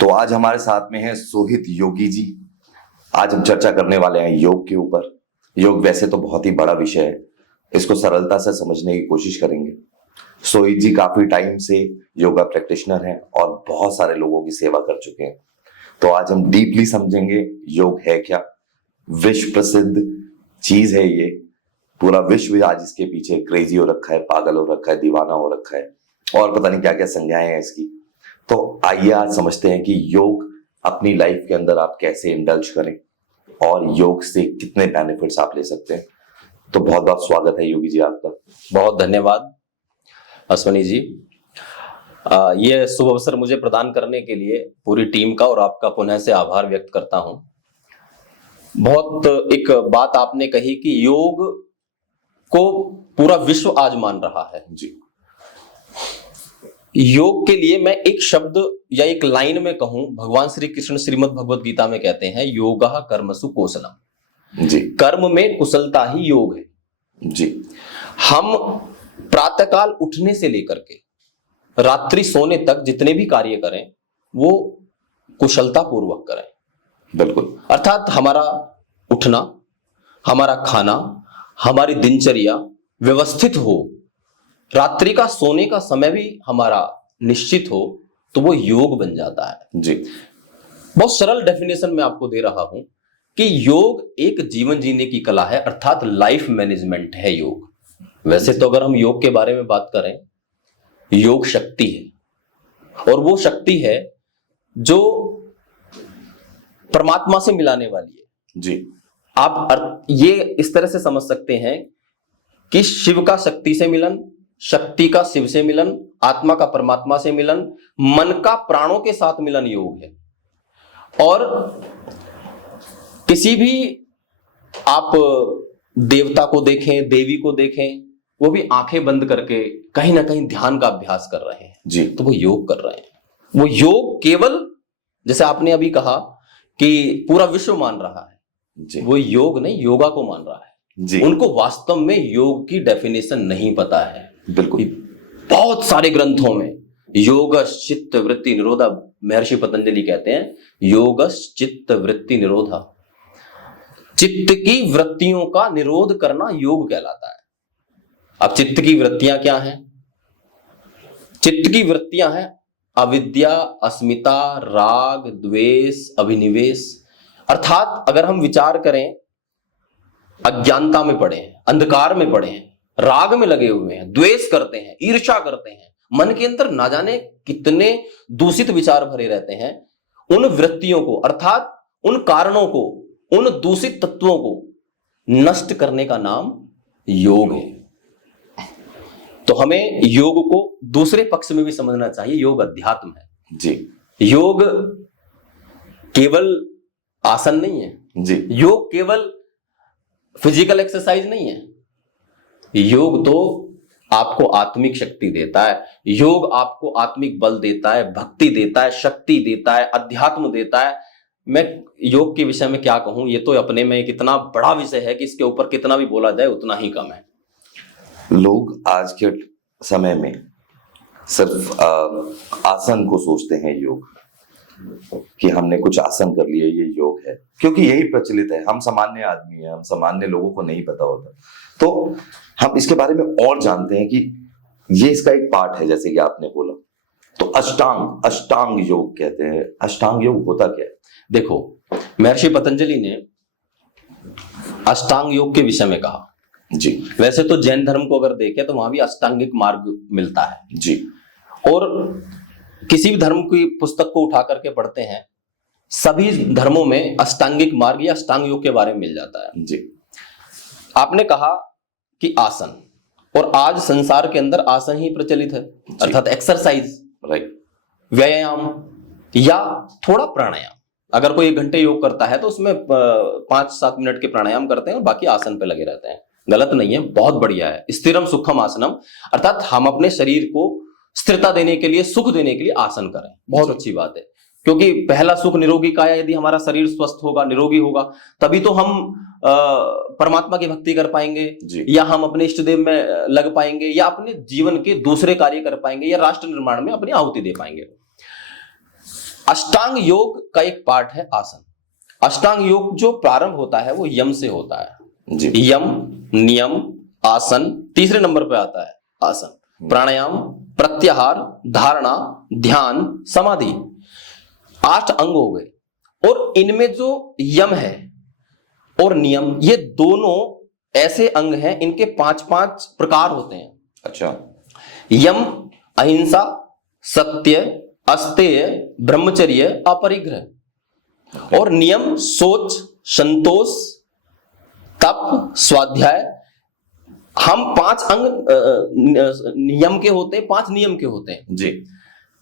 तो आज हमारे साथ में है सोहित योगी जी। आज हम चर्चा करने वाले हैं योग के ऊपर। योग वैसे तो बहुत ही बड़ा विषय है, इसको सरलता से समझने की कोशिश करेंगे। सोहित जी काफी टाइम से योगा प्रैक्टिशनर हैं और बहुत सारे लोगों की सेवा कर चुके हैं। तो आज हम डीपली समझेंगे योग है क्या, विश्व प्रसिद्ध चीज है ये, पूरा विश्व आज इसके पीछे क्रेजी हो रखा है, पागल हो रखा है, दीवाना हो रखा है और पता नहीं क्या क्या संज्ञाएं हैं इसकी। तो आइए आज समझते हैं कि योग अपनी लाइफ के अंदर आप कैसे इंडल्ज करें और योग से कितने बेनिफिट्स आप ले सकते हैं। तो बहुत बहुत स्वागत है योगी जी आपका। बहुत धन्यवाद अश्वनी जी। ये शुभ अवसर मुझे प्रदान करने के लिए पूरी टीम का और आपका पुनः से आभार व्यक्त करता हूं। बहुत एक बात आपने कही कि योग को पूरा विश्व आज मान रहा है जी। योग के लिए मैं एक शब्द या एक लाइन में कहूं, भगवान श्री कृष्ण श्रीमद् भगवद गीता में कहते हैं योगः कर्मसु कौशलम जी। कर्म में कुशलता ही योग है जी। हम प्रातःकाल उठने से लेकर के रात्रि सोने तक जितने भी कार्य करें वो कुशलता पूर्वक करें। बिल्कुल। अर्थात हमारा उठना, हमारा खाना, हमारी दिनचर्या व्यवस्थित हो, रात्रि का सोने का समय भी हमारा निश्चित हो, तो वो योग बन जाता है जी। बहुत सरल डेफिनेशन में आपको दे रहा हूं कि योग एक जीवन जीने की कला है, अर्थात लाइफ मैनेजमेंट है योग। वैसे तो अगर हम योग के बारे में बात करें, योग शक्ति है और वो शक्ति है जो परमात्मा से मिलाने वाली है जी। आप ये इस तरह से समझ सकते हैं कि शिव का शक्ति से मिलन, शक्ति का शिव से मिलन, आत्मा का परमात्मा से मिलन, मन का प्राणों के साथ मिलन योग है। और किसी भी आप देवता को देखें, देवी को देखें, वो भी आंखें बंद करके कहीं ना कहीं ध्यान का अभ्यास कर रहे हैं जी। तो वो योग कर रहे हैं। वो योग केवल, जैसे आपने अभी कहा कि पूरा विश्व मान रहा है जी। वो योग नहीं, योगा को मान रहा है जी। उनको वास्तव में योग की डेफिनेशन नहीं पता है। बिल्कुल। बहुत सारे ग्रंथों में योग चित्त वृत्ति निरोधा, महर्षि पतंजलि कहते हैं योग चित्त वृत्ति निरोधा, चित्त की वृत्तियों का निरोध करना योग कहलाता है। अब चित्त की वृत्तियां क्या हैं? चित्त की वृत्तियां हैं अविद्या, अस्मिता, राग, द्वेष, अभिनिवेश। अर्थात अगर हम विचार करें, अज्ञानता में पड़े हैं, अंधकार में पड़े हैं, राग में लगे हुए हैं, द्वेष करते हैं, ईर्ष्या करते हैं, मन के अंदर ना जाने कितने दूषित विचार भरे रहते हैं, उन वृत्तियों को अर्थात उन कारणों को, उन दूषित तत्वों को नष्ट करने का नाम योग है। तो हमें योग को दूसरे पक्ष में भी समझना चाहिए। योग अध्यात्म है जी। योग केवल आसन नहीं है जी। योग केवल फिजिकल एक्सरसाइज नहीं है। योग तो आपको आत्मिक शक्ति देता है, योग आपको आत्मिक बल देता है, भक्ति देता है, शक्ति देता है, अध्यात्म देता है। मैं योग के विषय में क्या कहूं, ये तो अपने में एक इतना बड़ा विषय है कि इसके ऊपर कितना भी बोला जाए उतना ही कम है। लोग आज के समय में सिर्फ आसन को सोचते हैं योग, कि हमने कुछ आसन कर लिए ये योग है, क्योंकि यही प्रचलित है। हम सामान्य आदमी हैं, हम सामान्य लोगों को नहीं पता होता, तो हम इसके बारे में और जानते हैं कि ये इसका एक पार्ट है, जैसे कि आपने बोला। तो अष्टांग योग कहते हैं। अष्टांग योग होता क्या है? देखो, महर्षि पतंजलि ने अष्टांग योग के विषय में कहा जी। वैसे तो जैन धर्म को अगर देखें तो वहां भी अष्टांगिक मार्ग मिलता है जी। और किसी भी धर्म की पुस्तक को उठा करके पढ़ते हैं, सभी धर्मों में अष्टांगिक मार्ग या अष्टांग योग के बारे में मिल जाता है जी। आपने कहा कि आसन, और आज संसार के अंदर आसन ही प्रचलित है, अर्थात एक्सरसाइज, राइट, व्यायाम या थोड़ा प्राणायाम। अगर कोई 1 घंटे योग करता है तो उसमें 5-7 मिनट के प्राणायाम करते हैं और बाकी आसन पे लगे रहते हैं। गलत नहीं है, बहुत बढ़िया है। स्थिरम सुखम आसनम, अर्थात हम अपने शरीर को स्थिरता देने के लिए, सुख देने के लिए आसन करें, बहुत अच्छी बात है। क्योंकि पहला सुख निरोगी काया, यदि हमारा शरीर स्वस्थ होगा, निरोगी होगा, तभी तो हम परमात्मा की भक्ति कर पाएंगे, या हम अपने इष्ट देव में लग पाएंगे, या अपने जीवन के दूसरे कार्य कर पाएंगे, या राष्ट्र निर्माण में अपनी आहुति दे पाएंगे। अष्टांग योग का एक पार्ट है आसन। अष्टांग योग जो प्रारंभ होता है वो यम से होता है जी। यम, नियम, आसन, तीसरे नंबर पे आता है आसन, प्राणायाम, प्रत्याहार, धारणा, ध्यान, समाधि। 8 अंग हो गए। और इनमें जो यम है और नियम, ये दोनों ऐसे अंग हैं, इनके 5-5 प्रकार होते हैं। अच्छा। यम अहिंसा, सत्य, अस्तेय, ब्रह्मचर्य, अपरिग्रह। और नियम सोच, संतोष, तप, स्वाध्याय। हम 5 अंग नियम के होते हैं, 5 नियम के होते हैं जी।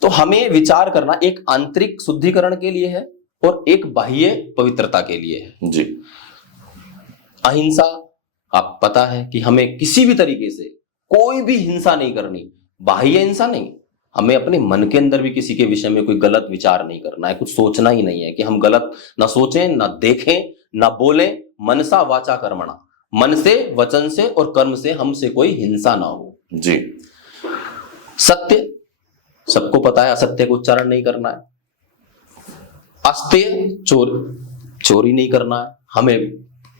तो हमें विचार करना एक आंतरिक शुद्धिकरण के लिए है और एक बाह्य पवित्रता के लिए है। जी। अहिंसा, आप पता है कि हमें किसी भी तरीके से कोई भी हिंसा नहीं करनी, बाह्य हिंसा नहीं, हमें अपने मन के अंदर भी किसी के विषय में कोई गलत विचार नहीं करना है, कुछ सोचना ही नहीं है कि हम गलत ना सोचें, ना देखें, ना बोलें। मनसा वाचा कर्मणा, मन से, वचन से और कर्म से हमसे कोई हिंसा ना हो। जी। सत्य, सबको पता है असत्य को उच्चारण नहीं करना है। अस्तेय, चोरी नहीं करना है, हमें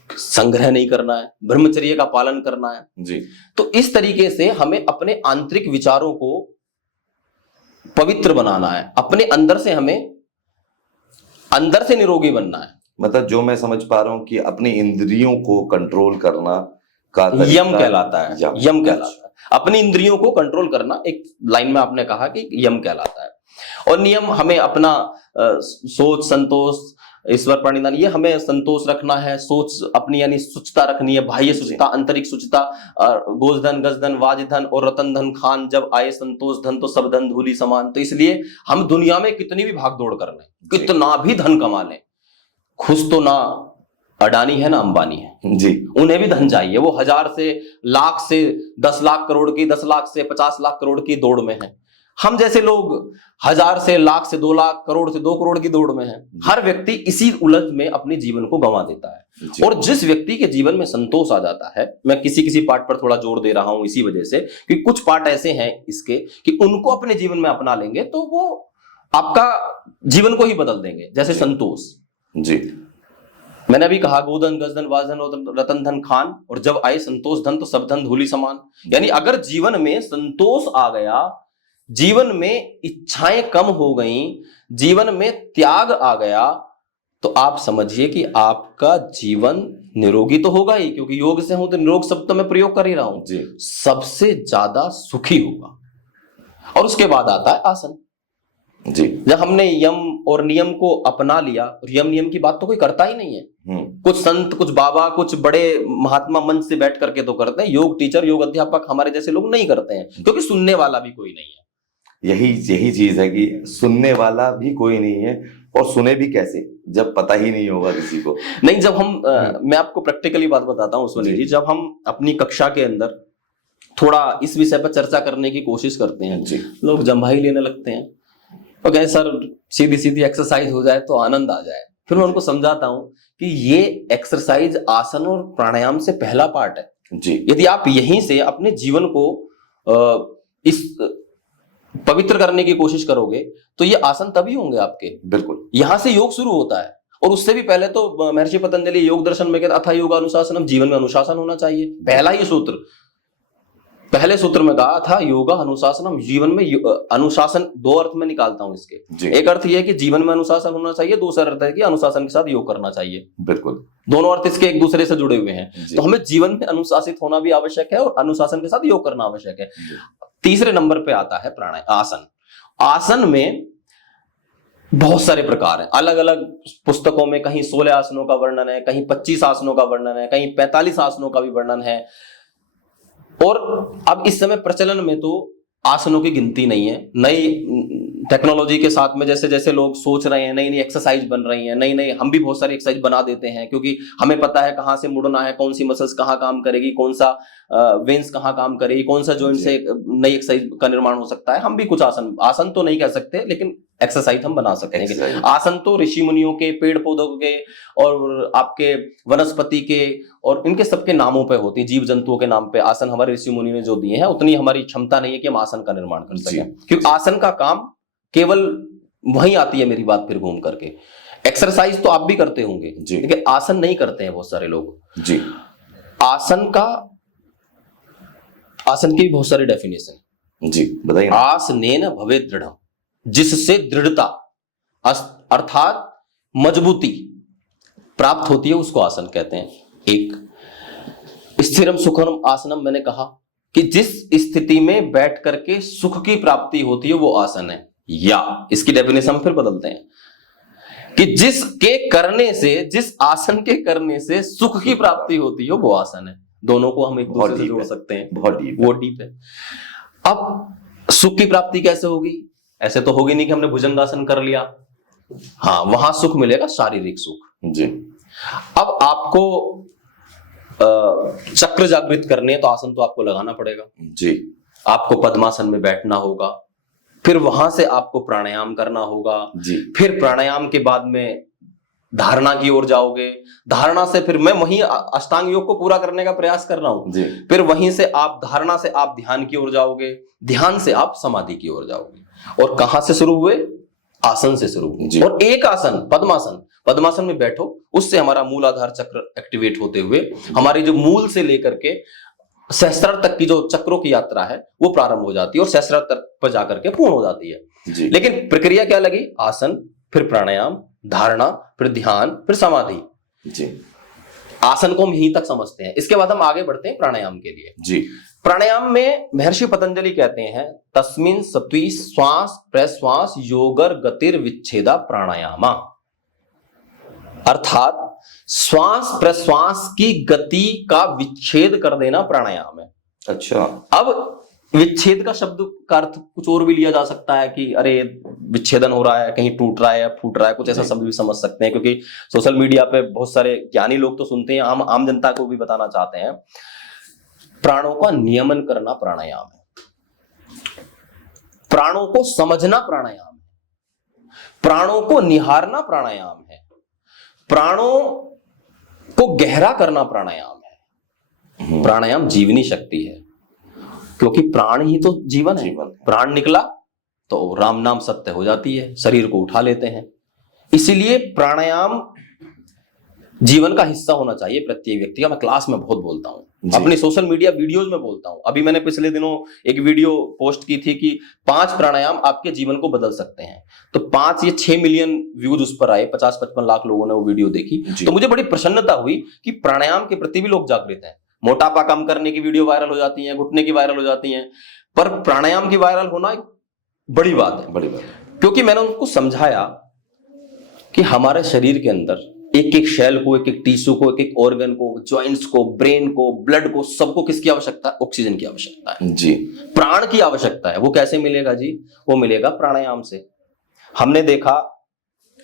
संग्रह नहीं करना है, ब्रह्मचर्य का पालन करना है। जी। तो इस तरीके से हमें अपने आंतरिक विचारों को पवित्र बनाना है, अपने अंदर से हमें अंदर से निरोगी बनना है। मतलब जो मैं समझ पा रहा हूं कि अपनी इंद्रियों को कंट्रोल करना का यम कहलाता है। यम कहलाता अच्छा। है अपनी इंद्रियों को कंट्रोल करना। एक लाइन में आपने कहा कि यम कहलाता है। और नियम, हमें अपना सोच, संतोष, ईश्वर प्रणिधान, ये हमें संतोष रखना है। सोच अपनी यानी शुचिता रखनी है, बाह्य शुचिता, आंतरिक शुचिता। गोधन, गजधन, वाजधन और रतन धन खान, जब आए संतोष धन तो सब धन धूलि समान। तो इसलिए हम दुनिया में कितनी भी भागदौड़ कर लें, कितना भी धन कमा लें, खुश तो ना अडानी है ना अंबानी है जी। उन्हें भी धन चाहिए। वो 1000 से, लाख से, 10 लाख करोड़ की, 10 लाख से 50 लाख करोड़ की दौड़ में है। हम जैसे लोग 1000 से, लाख से, 2 लाख, करोड़ से 2 करोड़ की दौड़ में है। हर व्यक्ति इसी उलझ में अपने जीवन को गंवा देता है। और जिस व्यक्ति के जीवन में संतोष आ जाता है, मैं किसी पार्ट पर थोड़ा जोर दे रहा हूं इसी वजह से कि कुछ पार्ट ऐसे हैं इसके कि उनको अपने जीवन में अपना लेंगे तो वो आपका जीवन को ही बदल देंगे। जैसे संतोष। जी। मैंने अभी कहा गोधन, गजधन, वाजधन और रतन धन खान, और जब आए संतोष धन तो सब धन धूलि समान। यानी अगर जीवन में संतोष आ गया, जीवन में इच्छाएं कम हो गई, जीवन में त्याग आ गया, तो आप समझिए कि आपका जीवन निरोगी तो होगा ही, क्योंकि योग से हूं तो निरोग शब्द तो मैं प्रयोग कर ही रहा हूं जी। सबसे ज्यादा सुखी होगा। और उसके बाद आता है आसन। जी। जब हमने यम और नियम को अपना लिया, और यम नियम की बात तो कोई करता ही नहीं है। कुछ संत, कुछ बाबा, कुछ बड़े महात्मा मंच से बैठ करके तो करते हैं। योग टीचर, योग अध्यापक हमारे जैसे लोग नहीं करते हैं, क्योंकि सुनने वाला भी कोई नहीं है। यही चीज है कि सुनने वाला भी कोई नहीं है, और सुने भी कैसे जब पता ही नहीं होगा किसी को। नहीं, जब हम मैं आपको प्रैक्टिकली बात बताता हूँ सुनील जी, जब हम अपनी कक्षा के अंदर थोड़ा इस विषय पर चर्चा करने की कोशिश करते हैं, लोग जम्भाई लेने लगते हैं और कहे सर सीधी सीधी एक्सरसाइज हो जाए तो आनंद आ जाए। फिर मैं उनको समझाता हूं कि ये एक्सरसाइज आसन और प्राणायाम से पहला पार्ट है जी। यदि आप यहीं से अपने जीवन को इस पवित्र करने की कोशिश करोगे तो ये आसन तभी होंगे आपके। बिल्कुल। यहां से योग शुरू होता है। और उससे भी पहले तो महर्षि पतंजलि योग दर्शन में कहते अथा योग अनुशासनम, जीवन में अनुशासन होना चाहिए। पहला ही सूत्र, पहले सूत्र में कहा था योगा अनुशासनम, जीवन में अनुशासन। 2 अर्थ में निकालता हूं इसके। एक अर्थ यह है कि जीवन में अनुशासन होना चाहिए, दूसरा अर्थ है कि अनुशासन के साथ योग करना चाहिए। बिल्कुल। दोनों अर्थ इसके एक दूसरे से जुड़े हुए हैं। तो हमें जीवन में अनुशासित होना भी आवश्यक है और अनुशासन के साथ योग करना आवश्यक है। तीसरे नंबर पे आता है प्राणायाम, आसन। आसन में बहुत सारे प्रकार हैं, अलग अलग पुस्तकों में कहीं 16 आसनों का वर्णन है, कहीं 25 आसनों का वर्णन है, कहीं 45 आसनों का भी वर्णन है। और अब इस समय प्रचलन में तो आसनों की गिनती नहीं है। नई टेक्नोलॉजी के साथ में जैसे जैसे लोग सोच रहे हैं, नई नई एक्सरसाइज बन रही हैं, नई नई हम भी बहुत सारी एक्सरसाइज बना देते हैं, क्योंकि हमें पता है कहाँ से मुड़ना है, कौन सी मसल्स कहाँ काम करेगी, कौन सा वेन्स कहाँ काम करेगी, कौन सा जॉइंट से नई एक्सरसाइज का निर्माण हो सकता है। हम भी कुछ आसन तो नहीं कह सकते, लेकिन एक्सरसाइज हम बना सकते हैं। आसन तो ऋषि मुनियों के, पेड़ पौधों के और आपके वनस्पति के और इनके सबके नामों पे होती है, जीव जंतुओं के नाम पे आसन हमारे ऋषि मुनि ने जो दिए हैं। उतनी हमारी क्षमता नहीं है कि हम आसन का निर्माण कर सकें, क्योंकि आसन का काम केवल वहीं आती है मेरी बात फिर घूम करके। एक्सरसाइज तो आप भी करते होंगे जी। लेकिन आसन नहीं करते हैं बहुत सारे लोग। जी। आसन की भी बहुत सारी डेफिनेशन। जी बताइए। आसनेन भवेत् दृढ़, जिससे दृढ़ता अर्थात मजबूती प्राप्त होती है उसको आसन कहते हैं। एक स्थिरम सुखम आसनम, मैंने कहा कि जिस स्थिति में बैठ करके सुख की प्राप्ति होती है वो आसन है। या इसकी डेफिनेशन फिर बदलते हैं कि जिस आसन के करने से सुख की प्राप्ति होती है वो आसन है। दोनों को हम एक दूसरे से जोड़ सकते हैं। बहुत डीप, वो डीप है। अब सुख की प्राप्ति कैसे होगी? ऐसे तो होगी नहीं कि हमने भुजंगासन कर लिया, हाँ वहां सुख मिलेगा, शारीरिक सुख। जी। अब आपको चक्र जागृत करने हैं तो आसन तो आपको लगाना पड़ेगा। जी। आपको पद्मासन में बैठना होगा, फिर वहां से आपको प्राणायाम करना होगा। जी। फिर प्राणायाम के बाद में धारणा की ओर जाओगे, धारणा से फिर मैं वहीं अष्टांग योग को पूरा करने का प्रयास कर रहा हूं। जी। फिर वहीं से आप धारणा से आप ध्यान की ओर जाओगे, ध्यान से आप समाधि की ओर जाओगे। और कहां से शुरू हुए? आसन से शुरू हुए। और एक आसन पद्मासन में बैठो, उससे हमारा मूलाधार चक्र एक्टिवेट होते हुए हमारी जो मूल से लेकर के सहस्त्रार तक की जो चक्रों की यात्रा है वो प्रारंभ हो जाती है और सहस्त्रार तक पर जाकर के पूर्ण हो जाती है। जी। लेकिन प्रक्रिया क्या लगी? आसन, फिर प्राणायाम, धारणा, फिर ध्यान, फिर समाधि। जी। आसन को हम यहीं तक समझते हैं। इसके बाद हम आगे बढ़ते हैं प्राणायाम के लिए। जी। प्राणायाम में महर्षि पतंजलि कहते हैं तस्मिन् सत्वी श्वास प्रश्वास योगर गतिर विच्छेदा प्राणायामा, अर्थात श्वास प्रश्वास की गति का विच्छेद कर देना प्राणायाम है। अच्छा। अब विच्छेद का शब्द का अर्थ कुछ और भी लिया जा सकता है कि अरे विच्छेदन हो रहा है, कहीं टूट रहा है या फूट रहा है, कुछ ऐसा शब्द भी समझ सकते हैं, क्योंकि सोशल मीडिया पे बहुत सारे ज्ञानी लोग तो सुनते हैं, हम आम जनता को भी बताना चाहते हैं। प्राणों का नियमन करना प्राणायाम है, प्राणों को समझना प्राणायाम है, प्राणों को निहारना प्राणायाम है, प्राणों को गहरा करना प्राणायाम है। प्राणायाम जीवनी शक्ति है, क्योंकि प्राण ही तो जीवन है। प्राण निकला तो राम नाम सत्य हो जाती है, शरीर को उठा लेते हैं। इसीलिए प्राणायाम जीवन का हिस्सा होना चाहिए प्रत्येक व्यक्ति का। मैं क्लास में बहुत बोलता हूं, अपने सोशल मीडिया वीडियोज में बोलता हूं। अभी मैंने पिछले दिनों एक वीडियो पोस्ट की थी कि 5 प्राणायाम आपके जीवन को बदल सकते हैं। तो 6 मिलियन व्यूज उस पर आए, 50-55 लाख लोगों ने वो वीडियो देखी। तो मुझे बड़ी प्रसन्नता हुई कि प्राणायाम के प्रति भी लोग जागृत हैं। मोटापा कम करने की वीडियो वायरल हो जाती है, घुटने की वायरल हो जाती है, पर प्राणायाम की वायरल होना एक बड़ी बात है। बड़ी बात, क्योंकि मैंने उनको समझाया कि हमारे शरीर के अंदर एक एक सेल को, एक एक टिश्यू को, एक एक ऑर्गन को, जॉइंट्स को, ब्रेन को, ब्लड को, सबको किसकी आवश्यकता है? ऑक्सीजन की आवश्यकता है जी। प्राण की आवश्यकता है। वो कैसे मिलेगा जी? वो मिलेगा प्राणायाम से। हमने देखा,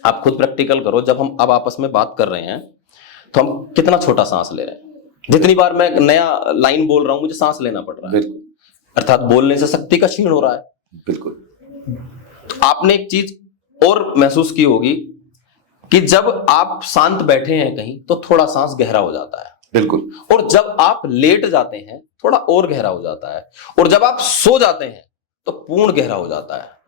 आप खुद प्रैक्टिकल करो, जब हम अब आपस में बात कर रहे हैं तो हम कितना छोटा सांस ले रहे हैं। जितनी बार मैं नया लाइन बोल रहा हूं मुझे सांस लेना पड़ रहा है, अर्थात बोलने से शक्ति का क्षीण हो रहा है। बिल्कुल। आपने एक चीज और महसूस की होगी कि जब आप शांत बैठे हैं कहीं तो थोड़ा सांस गहरा हो जाता है। बिल्कुल। और जब आप लेट जाते हैं थोड़ा और गहरा हो जाता है, और जब आप सो जाते हैं तो पूर्ण गहरा हो जाता है।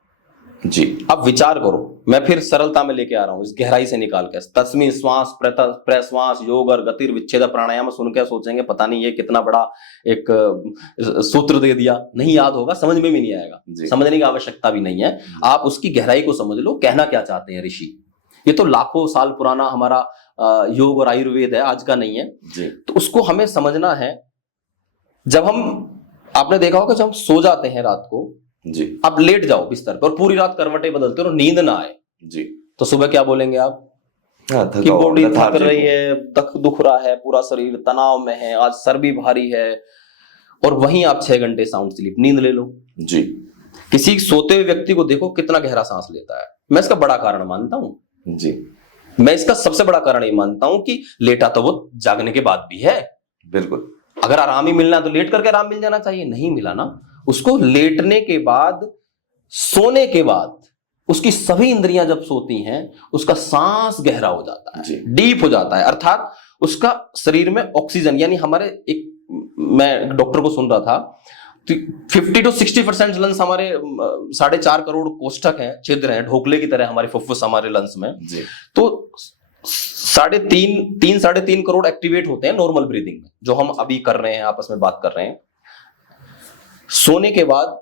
जी। अब विचार करो, मैं फिर सरलता में लेके आ रहा हूं, इस गहराई से निकाल के। तस्मिन् श्वास प्रश्वास योगर गतिर विच्छेद प्राणायाम सुन के सोचेंगे पता नहीं ये कितना बड़ा एक सूत्र दे दिया, नहीं याद होगा, समझ में भी नहीं आएगा, समझने की आवश्यकता भी नहीं है। आप उसकी गहराई को समझ लो, कहना क्या चाहते हैं ऋषि। ये तो लाखों साल पुराना हमारा योग और आयुर्वेद है, आज का नहीं है जी। तो उसको हमें समझना है। जब हम, आपने देखा होगा जब हम सो जाते हैं रात को जी, आप लेट जाओ बिस्तर पर और पूरी रात करवटें बदलते हो और नींद ना आए जी, तो सुबह क्या बोलेंगे आप? कि बॉडी थक रही है, दुख रहा है, पूरा शरीर तनाव में है, आज सर भी भारी है, और वहीं आप 6 घंटे साउंड स्लीप नींद ले लो जी। किसी सोते हुए व्यक्ति को देखो कितना गहरा सांस लेता है। मैं इसका बड़ा कारण मानता हूं जी, मैं इसका सबसे बड़ा कारण ये मानता हूं कि लेटा तो वो जागने के बाद भी है। बिल्कुल, अगर आराम ही मिलना है तो लेट करके आराम मिल जाना चाहिए, नहीं मिला ना, उसको लेटने के बाद, सोने के बाद उसकी सभी इंद्रियां जब सोती हैं उसका सांस गहरा हो जाता है, डीप हो जाता है, अर्थात उसका शरीर में ऑक्सीजन, यानी हमारे एक, मैं डॉक्टर को सुन रहा था 50 to 60% लंग्स हमारे 4.5 करोड़ कोष्ठक हैं, छिद्र हैं, ढोकले की तरह हमारे फुफ्फुस हमारे लंग्स में। जी। तो 3.5 करोड़ एक्टिवेट होते हैं नॉर्मल ब्रीदिंग में, जो हम अभी कर रहे हैं, आपस में बात कर रहे हैं। सोने के बाद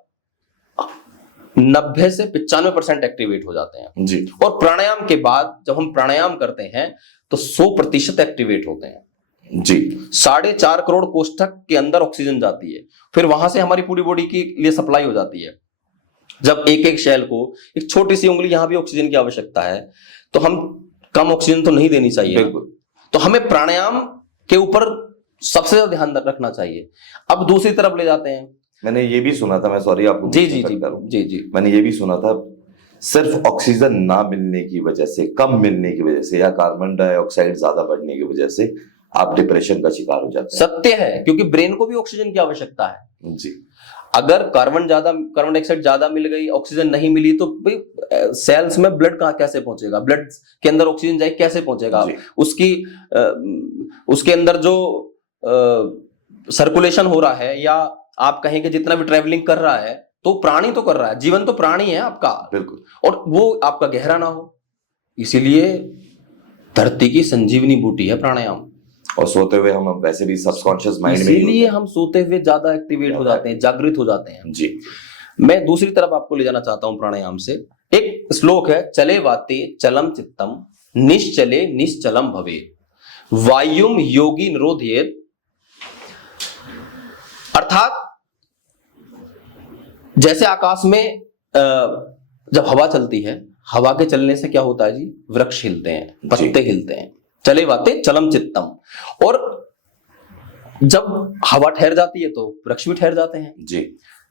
90 से 95% एक्टिवेट हो जाते हैं जी। और प्राणायाम के बाद जब हम प्राणायाम करते हैं तो 100% एक्टिवेट होते हैं जी। 4.5 करोड़ कोष्ठक के अंदर ऑक्सीजन जाती है, फिर वहां से हमारी पूरी बॉडी के लिए सप्लाई हो जाती है। जब एक एक शेल को एक छोटी सी उंगली, यहां भी ऑक्सीजन की आवश्यकता है, तो हम कम ऑक्सीजन तो नहीं देनी चाहिए। बिल्कुल। तो हमें प्राणायाम के ऊपर सबसे ज्यादा ध्यान रखना चाहिए। अब दूसरी तरफ ले जाते हैं। मैंने ये भी सुना था, मैं सॉरी आपको जी जी जी जी जी, मैंने ये भी सुना था सिर्फ ऑक्सीजन ना मिलने की वजह से, कम मिलने की वजह से या कार्बन डाइऑक्साइड ज्यादा बढ़ने की वजह से आप डिप्रेशन का शिकार हो जाते हैं। सत्य है, क्योंकि ब्रेन को भी ऑक्सीजन की आवश्यकता है। जी। अगर कार्बन डाइऑक्साइड ज्यादा मिल गई, ऑक्सीजन नहीं मिली, तो भाई सेल्स में ब्लड कहाँ कैसे पहुंचेगा, ब्लड के अंदर ऑक्सीजन जाए कैसे पहुंचेगा, उसके अंदर जो सर्कुलेशन हो रहा है, या आप कहें कि जितना भी ट्रेवलिंग कर रहा है, तो प्राणी तो कर रहा है, जीवन तो प्राणी है आपका। बिल्कुल। और वो आपका गहरा ना हो, इसीलिए धरती की संजीवनी बूटी है प्राणायाम। और सोते हुए हम वैसे भी सबकॉन्शियस माइंड में, इसीलिए हम सोते हुए ज्यादा एक्टिवेट हो जाते हैं, जागृत हो जाते हैं। जी। मैं दूसरी तरफ आपको ले जाना चाहता हूं प्राणायाम से। एक श्लोक है, चले वाते चलम चित्तम निश्चले निश्चलम भवे वायुम योगी निरोधयेत। अर्थात जैसे आकाश में जब हवा चलती है, हवा के चलने से क्या होता है जी, वृक्ष हिलते हैं, पत्ते हिलते हैं। चले वाते चलम चित्तम, और जब हवा ठहर जाती है तो वृक्ष भी ठहर जाते हैं। जी।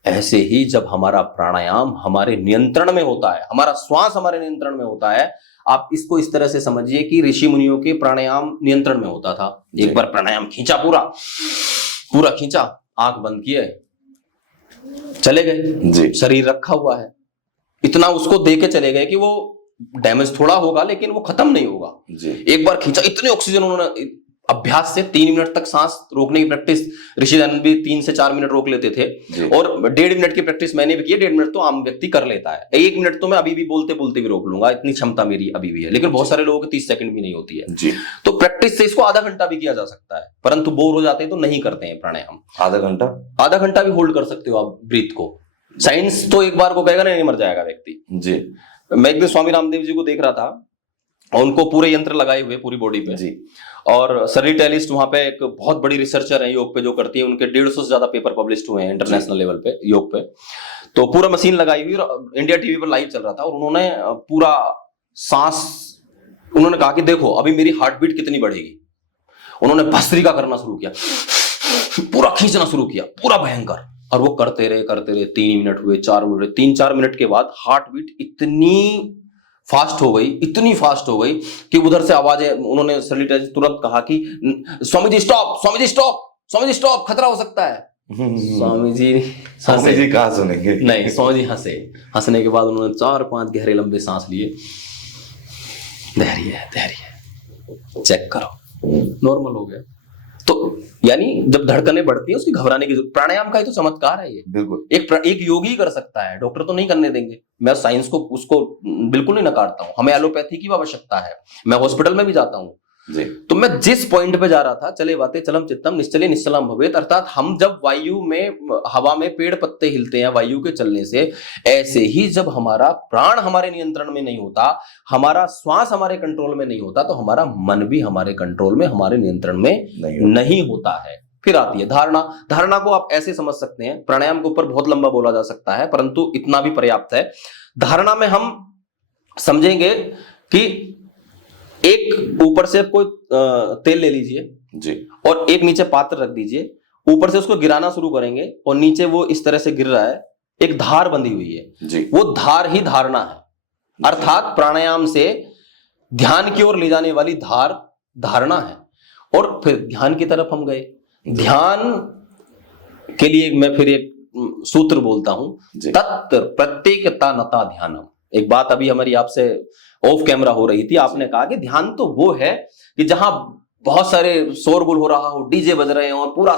ऐसे ही जब हमारा प्राणायाम हमारे नियंत्रण में होता है, हमारा श्वास हमारे नियंत्रण में होता है, आप इसको इस तरह से समझिए कि ऋषि मुनियों के प्राणायाम नियंत्रण में होता था। एक बार प्राणायाम खींचा, पूरा खींचा, आंख बंद किए, चले गए, शरीर रखा हुआ है, इतना उसको दे के चले गए कि वो डैमेज थोड़ा होगा लेकिन वो खत्म नहीं होगा जी। एक बार खींचा, इतने ऑक्सीजन उन्होंने, अभ्यास से 3 मिनट तक सांस रोकने की प्रैक्टिस ऋषि दयानंद भी 3 से 4 मिनट रोक लेते थे, और 1.5 मिनट की प्रैक्टिस मैंने भी की है। 1.5 मिनट तो आम व्यक्ति कर लेता है, 1 मिनट तो मैं अभी भी बोलते बोलते भी रोक लूंगा, इतनी क्षमता मेरी अभी भी है। लेकिन बहुत सारे लोगों को 30 सेकंड भी नहीं होती है जी। तो प्रैक्टिस से इसको आधा घंटा भी किया जा सकता है, परंतु बोर हो जाते हैं तो नहीं करते हैं प्राणायाम। आधा घंटा भी होल्ड कर सकते हो आप ब्रीथ को। साइंस तो एक बार को कहेगा नहीं मर जाएगा व्यक्ति जी। मैं एक दिन स्वामी रामदेव जी को देख रहा था, और उनको पूरे यंत्र लगाए हुए पूरी बॉडी पे जी, और सरी टेलिस्ट वहां पे एक बहुत बड़ी रिसर्चर है योग पे जो करती है, उनके 150 से ज्यादा पेपर पब्लिश हुए हैं इंटरनेशनल लेवल पे योग पे। तो पूरा मशीन लगाई हुई और इंडिया टीवी पर लाइव चल रहा था, और उन्होंने पूरा सांस, उन्होंने कहा कि देखो अभी मेरी हार्ट बीट कितनी बढ़ेगी। उन्होंने भस्त्रिका करना शुरू किया, पूरा खींचना शुरू किया, पूरा भयंकर, और वो करते रहे 3 मिनट हुए, 4 मिनट हुए, 3-4 मिनट के बाद हार्ट बीट इतनी फास्ट हो गई कि उधर से आवाजें, उन्होंने तुरंत कहा कि स्वामी जी स्टॉप, खतरा हो सकता है। स्वामी जी कहाँ सुनेंगे, नहीं, स्वामी जी हंसने के बाद उन्होंने 4-5 गहरे लंबे सांस लिए, धैर्य चेक करो, नॉर्मल हो गया। तो यानी जब धड़कनें बढ़ती है उसकी घबराने की, प्राणायाम का ही तो चमत्कार है ये। बिल्कुल एक योगी कर सकता है, डॉक्टर तो नहीं करने देंगे। मैं साइंस को उसको बिल्कुल नहीं नकारता हूं, हमें एलोपैथी की आवश्यकता है, मैं हॉस्पिटल में भी जाता हूं जी। तो मैं जिस पॉइंट पे जा रहा था, चले वाते चलम चित्तम निश्चले निश्चलम भवेत, अर्थात हम जब वायु में, हवा में पेड़ पत्ते हिलते हैं वायु के चलने से, ऐसे ही जब हमारा प्राण हमारे नियंत्रण में नहीं होता, हमारा श्वास हमारे कंट्रोल में नहीं होता, तो हमारा मन भी हमारे कंट्रोल में, हमारे नियंत्रण में नहीं होता है। फिर आती है धारणा को आप ऐसे समझ सकते हैं, प्राणायाम के ऊपर बहुत लंबा बोला जा सकता है, परंतु इतना भी पर्याप्त है। धारणा में हम समझेंगे कि एक ऊपर से कोई तेल ले लीजिए जी, और एक नीचे पात्र रख दीजिए, ऊपर से उसको गिराना शुरू करेंगे, और नीचे वो इस तरह से गिर रहा है, एक धार बंधी हुई है जी, वो धार ही धारणा है। अर्थात प्राणायाम से ध्यान की ओर ले जाने वाली धार धारणा है। और फिर ध्यान की तरफ हम गए। ध्यान के लिए मैं फिर एक सूत्र बोलता हूं, तत्र प्रत्येकता नता ध्यानम। एक बात अभी हमारी आपसे ऑफ कैमरा हो रही थी, आपने कहा कि ध्यान तो वो है कि जहां बहुत सारे शोरगुल हो रहा हो, डीजे बज रहे हैं और पूरा,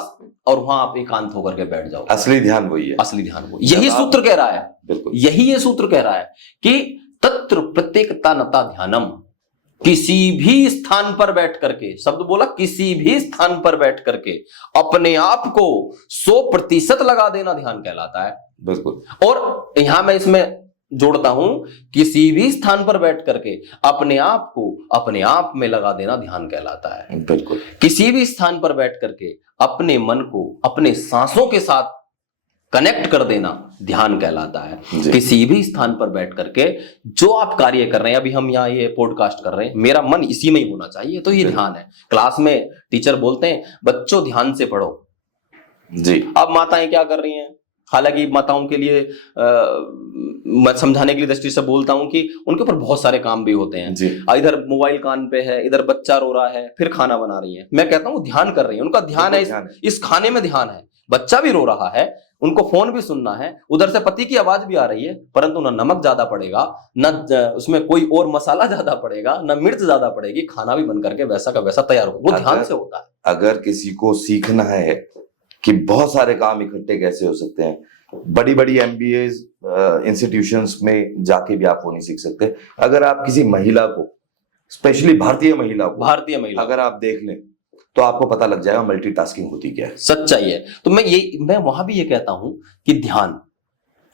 और वहां आप एकांत होकर के बैठ जाओ। असली ध्यान वही है। असली ध्यान वो, यही सूत्र कह रहा है, बिल्कुल यही ये सूत्र कह रहा है कि तत्र प्रत्येकता नता ध्यानम, किसी भी स्थान पर बैठ करके, शब्द बोला किसी भी स्थान पर बैठ करके अपने आप को 100% लगा देना ध्यान कहलाता है। बिल्कुल। और यहां मैं इसमें जोड़ता हूं, किसी भी स्थान पर बैठ करके अपने आप को अपने आप में लगा देना ध्यान कहलाता है। बिल्कुल। किसी भी स्थान पर बैठ करके अपने मन को अपने सांसों के साथ कनेक्ट कर देना ध्यान कहलाता है। किसी भी स्थान पर बैठ करके जो आप कार्य कर रहे हैं, अभी हम यहाँ ये पॉडकास्ट कर रहे हैं, मेरा मन इसी में ही होना चाहिए, तो ये ध्यान है। क्लास में टीचर बोलते हैं बच्चों ध्यान से पढ़ो जी। अब माताएं क्या कर रही हैं, हालांकि माताओं के लिए मैं समझाने के लिए दृष्टि से बोलता हूं कि उनके ऊपर बहुत सारे काम भी होते हैं। इधर मोबाइल कान पे है, इधर बच्चा रो रहा है, फिर खाना बना रही है। मैं कहता हूं ध्यान कर रही है, उनका ध्यान है इस खाने में ध्यान है, बच्चा भी रो रहा है, उनको फोन भी सुनना है, उधर से पति की आवाज भी आ रही है, परंतु न नमक ज्यादा पड़ेगा, न उसमें कोई और मसाला ज्यादा पड़ेगा, न मिर्च ज्यादा पड़ेगी, खाना भी बन करके वैसा का वैसा तैयार हो। वो ध्यान से होता है। अगर किसी को सीखना है कि बहुत सारे काम इकट्ठे कैसे हो सकते हैं, बड़ी बड़ी MBAs इंस्टीट्यूशंस में जाके भी आप वो नहीं सीख सकते। अगर आप किसी महिला को, स्पेशली भारतीय महिला अगर आप देख लें तो आपको पता लग जाएगा मल्टीटास्किंग होती क्या है। सच्चाई है। तो मैं वहां भी ये कहता हूं कि ध्यान,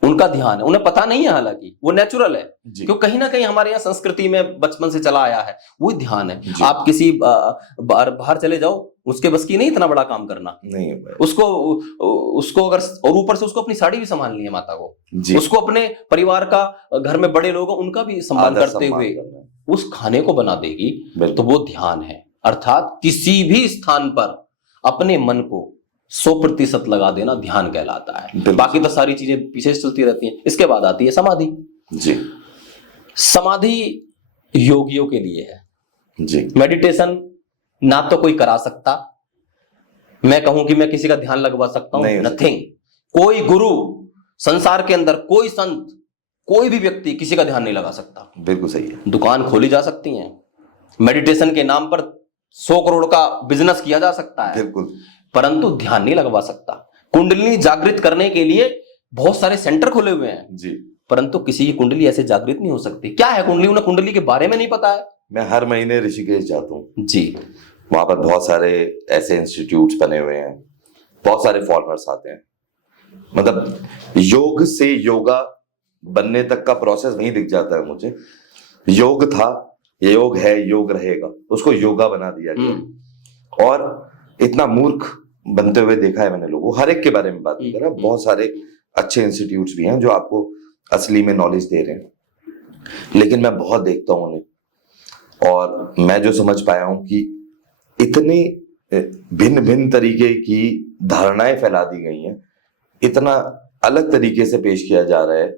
उनका ध्यान है, उन्हें पता नहीं है, हालांकि वो नेचुरल है, क्योंकि कहीं ना कहीं हमारे यहाँ संस्कृति में बचपन से चला आया है, वो ध्यान है। आप किसी बाहर चले जाओ, उसके बस की नहीं इतना बड़ा काम करना, नहीं है उसको अगर, और ऊपर से उसको अपनी साड़ी भी संभालनी है माता को, उसको अपने परिवार का, घर में बड़े लोग उनका भी सम्मान करते हुए उस खाने को बना देगी, तो वो ध्यान है। अर्थात किसी भी स्थान पर अपने मन को 100% लगा देना ध्यान कहलाता है। बाकी तो सारी चीजें पीछे से चलती रहती हैं। इसके बाद आती है समाधि। जी। समाधि योगियों के लिए है जी। मेडिटेशन ना तो कोई करा सकता, मैं कहूं कि मैं किसी का ध्यान लगवा सकता हूं, नथिंग। कोई गुरु संसार के अंदर, कोई संत, कोई भी व्यक्ति किसी का ध्यान नहीं लगा सकता। बिल्कुल सही है। दुकान खोली जा सकती है, मेडिटेशन के नाम पर 100 करोड़ का बिजनेस किया जा सकता है, बिल्कुल, परंतु ध्यान नहीं लगवा सकता। कुंडली जागृत करने के लिए बहुत सारे सेंटर खुले हुए हैं जी, परंतु किसी की कुंडली ऐसे जागृत नहीं हो सकती। क्या है कुंडली, उन्हें कुंडली के बारे में नहीं पता है। मैं हर महीने ऋषिकेश जाता हूँ जी, वहां पर बहुत सारे ऐसे इंस्टीट्यूट्स बने हुए हैं, बहुत सारे फॉरनर्स आते हैं। मतलब योग से योगा बनने तक का प्रोसेस वहीं दिख जाता है मुझे। योग था, योग है, योग रहेगा, उसको योगा बना दिया गया। और इतना मूर्ख बनते हुए देखा है मैंने लोगों, हर एक के बारे में बात नहीं कर रहा, बहुत सारे अच्छे इंस्टीट्यूट्स भी हैं जो आपको असली में नॉलेज दे रहे हैं, लेकिन मैं बहुत देखता हूँ उन्हें, और मैं जो समझ पाया हूं कि इतनी भिन्न भिन्न तरीके की धारणाएं फैला दी गई हैं, इतना अलग तरीके से पेश किया जा रहा है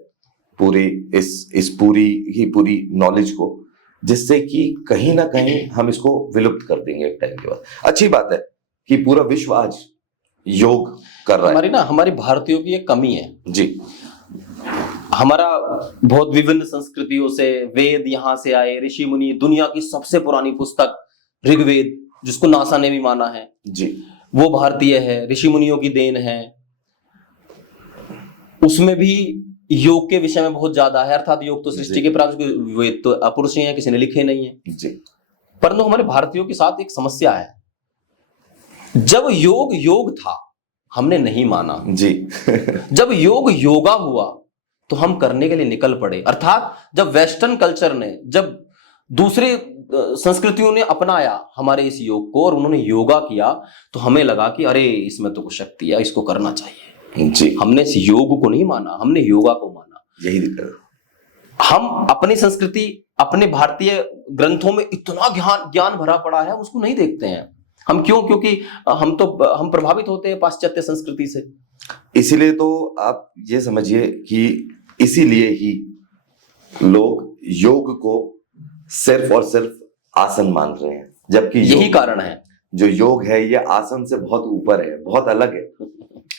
पूरी इस पूरी नॉलेज को, जिससे कि कहीं ना कहीं हम इसको विलुप्त कर देंगे एक टाइम के बाद। अच्छी बात है कि पूरा विश्व आज योग कर रहा है। हमारी भारतीयों की एक कमी है जी, हमारा बहुत विभिन्न संस्कृतियों से वेद यहां से आए, ऋषि मुनि, दुनिया की सबसे पुरानी पुस्तक ऋग्वेद, जिसको नासा ने भी माना है जी, वो भारतीय है, ऋषि मुनियों की देन है। उसमें भी योग के विषय में बहुत ज्यादा है, अर्थात योग तो सृष्टि के प्रारंभ, वेद तो अपरुषीय है, किसी ने लिखे नहीं है जी। परंतु हमारे भारतीयों के साथ एक समस्या है, जब योग था हमने नहीं माना जी जब योग योगा हुआ तो हम करने के लिए निकल पड़े। अर्थात जब वेस्टर्न कल्चर ने, जब दूसरे संस्कृतियों ने अपनाया हमारे इस योग को और उन्होंने योगा किया, तो हमें लगा कि अरे इसमें तो कुछ शक्ति है, इसको करना चाहिए जी। हमने इस योग को नहीं माना, हमने योगा को माना। यही दिक्कत। हम अपनी संस्कृति, अपने भारतीय ग्रंथों में इतना ज्ञान भरा पड़ा है, उसको नहीं देखते हैं हम। क्यों? क्योंकि हम प्रभावित होते हैं पाश्चात्य संस्कृति से। इसीलिए तो आप ये समझिए कि इसीलिए ही लोग योग को सिर्फ और सिर्फ आसन मान रहे हैं, जबकि यही कारण है, जो योग है ये आसन से बहुत ऊपर है, बहुत अलग है।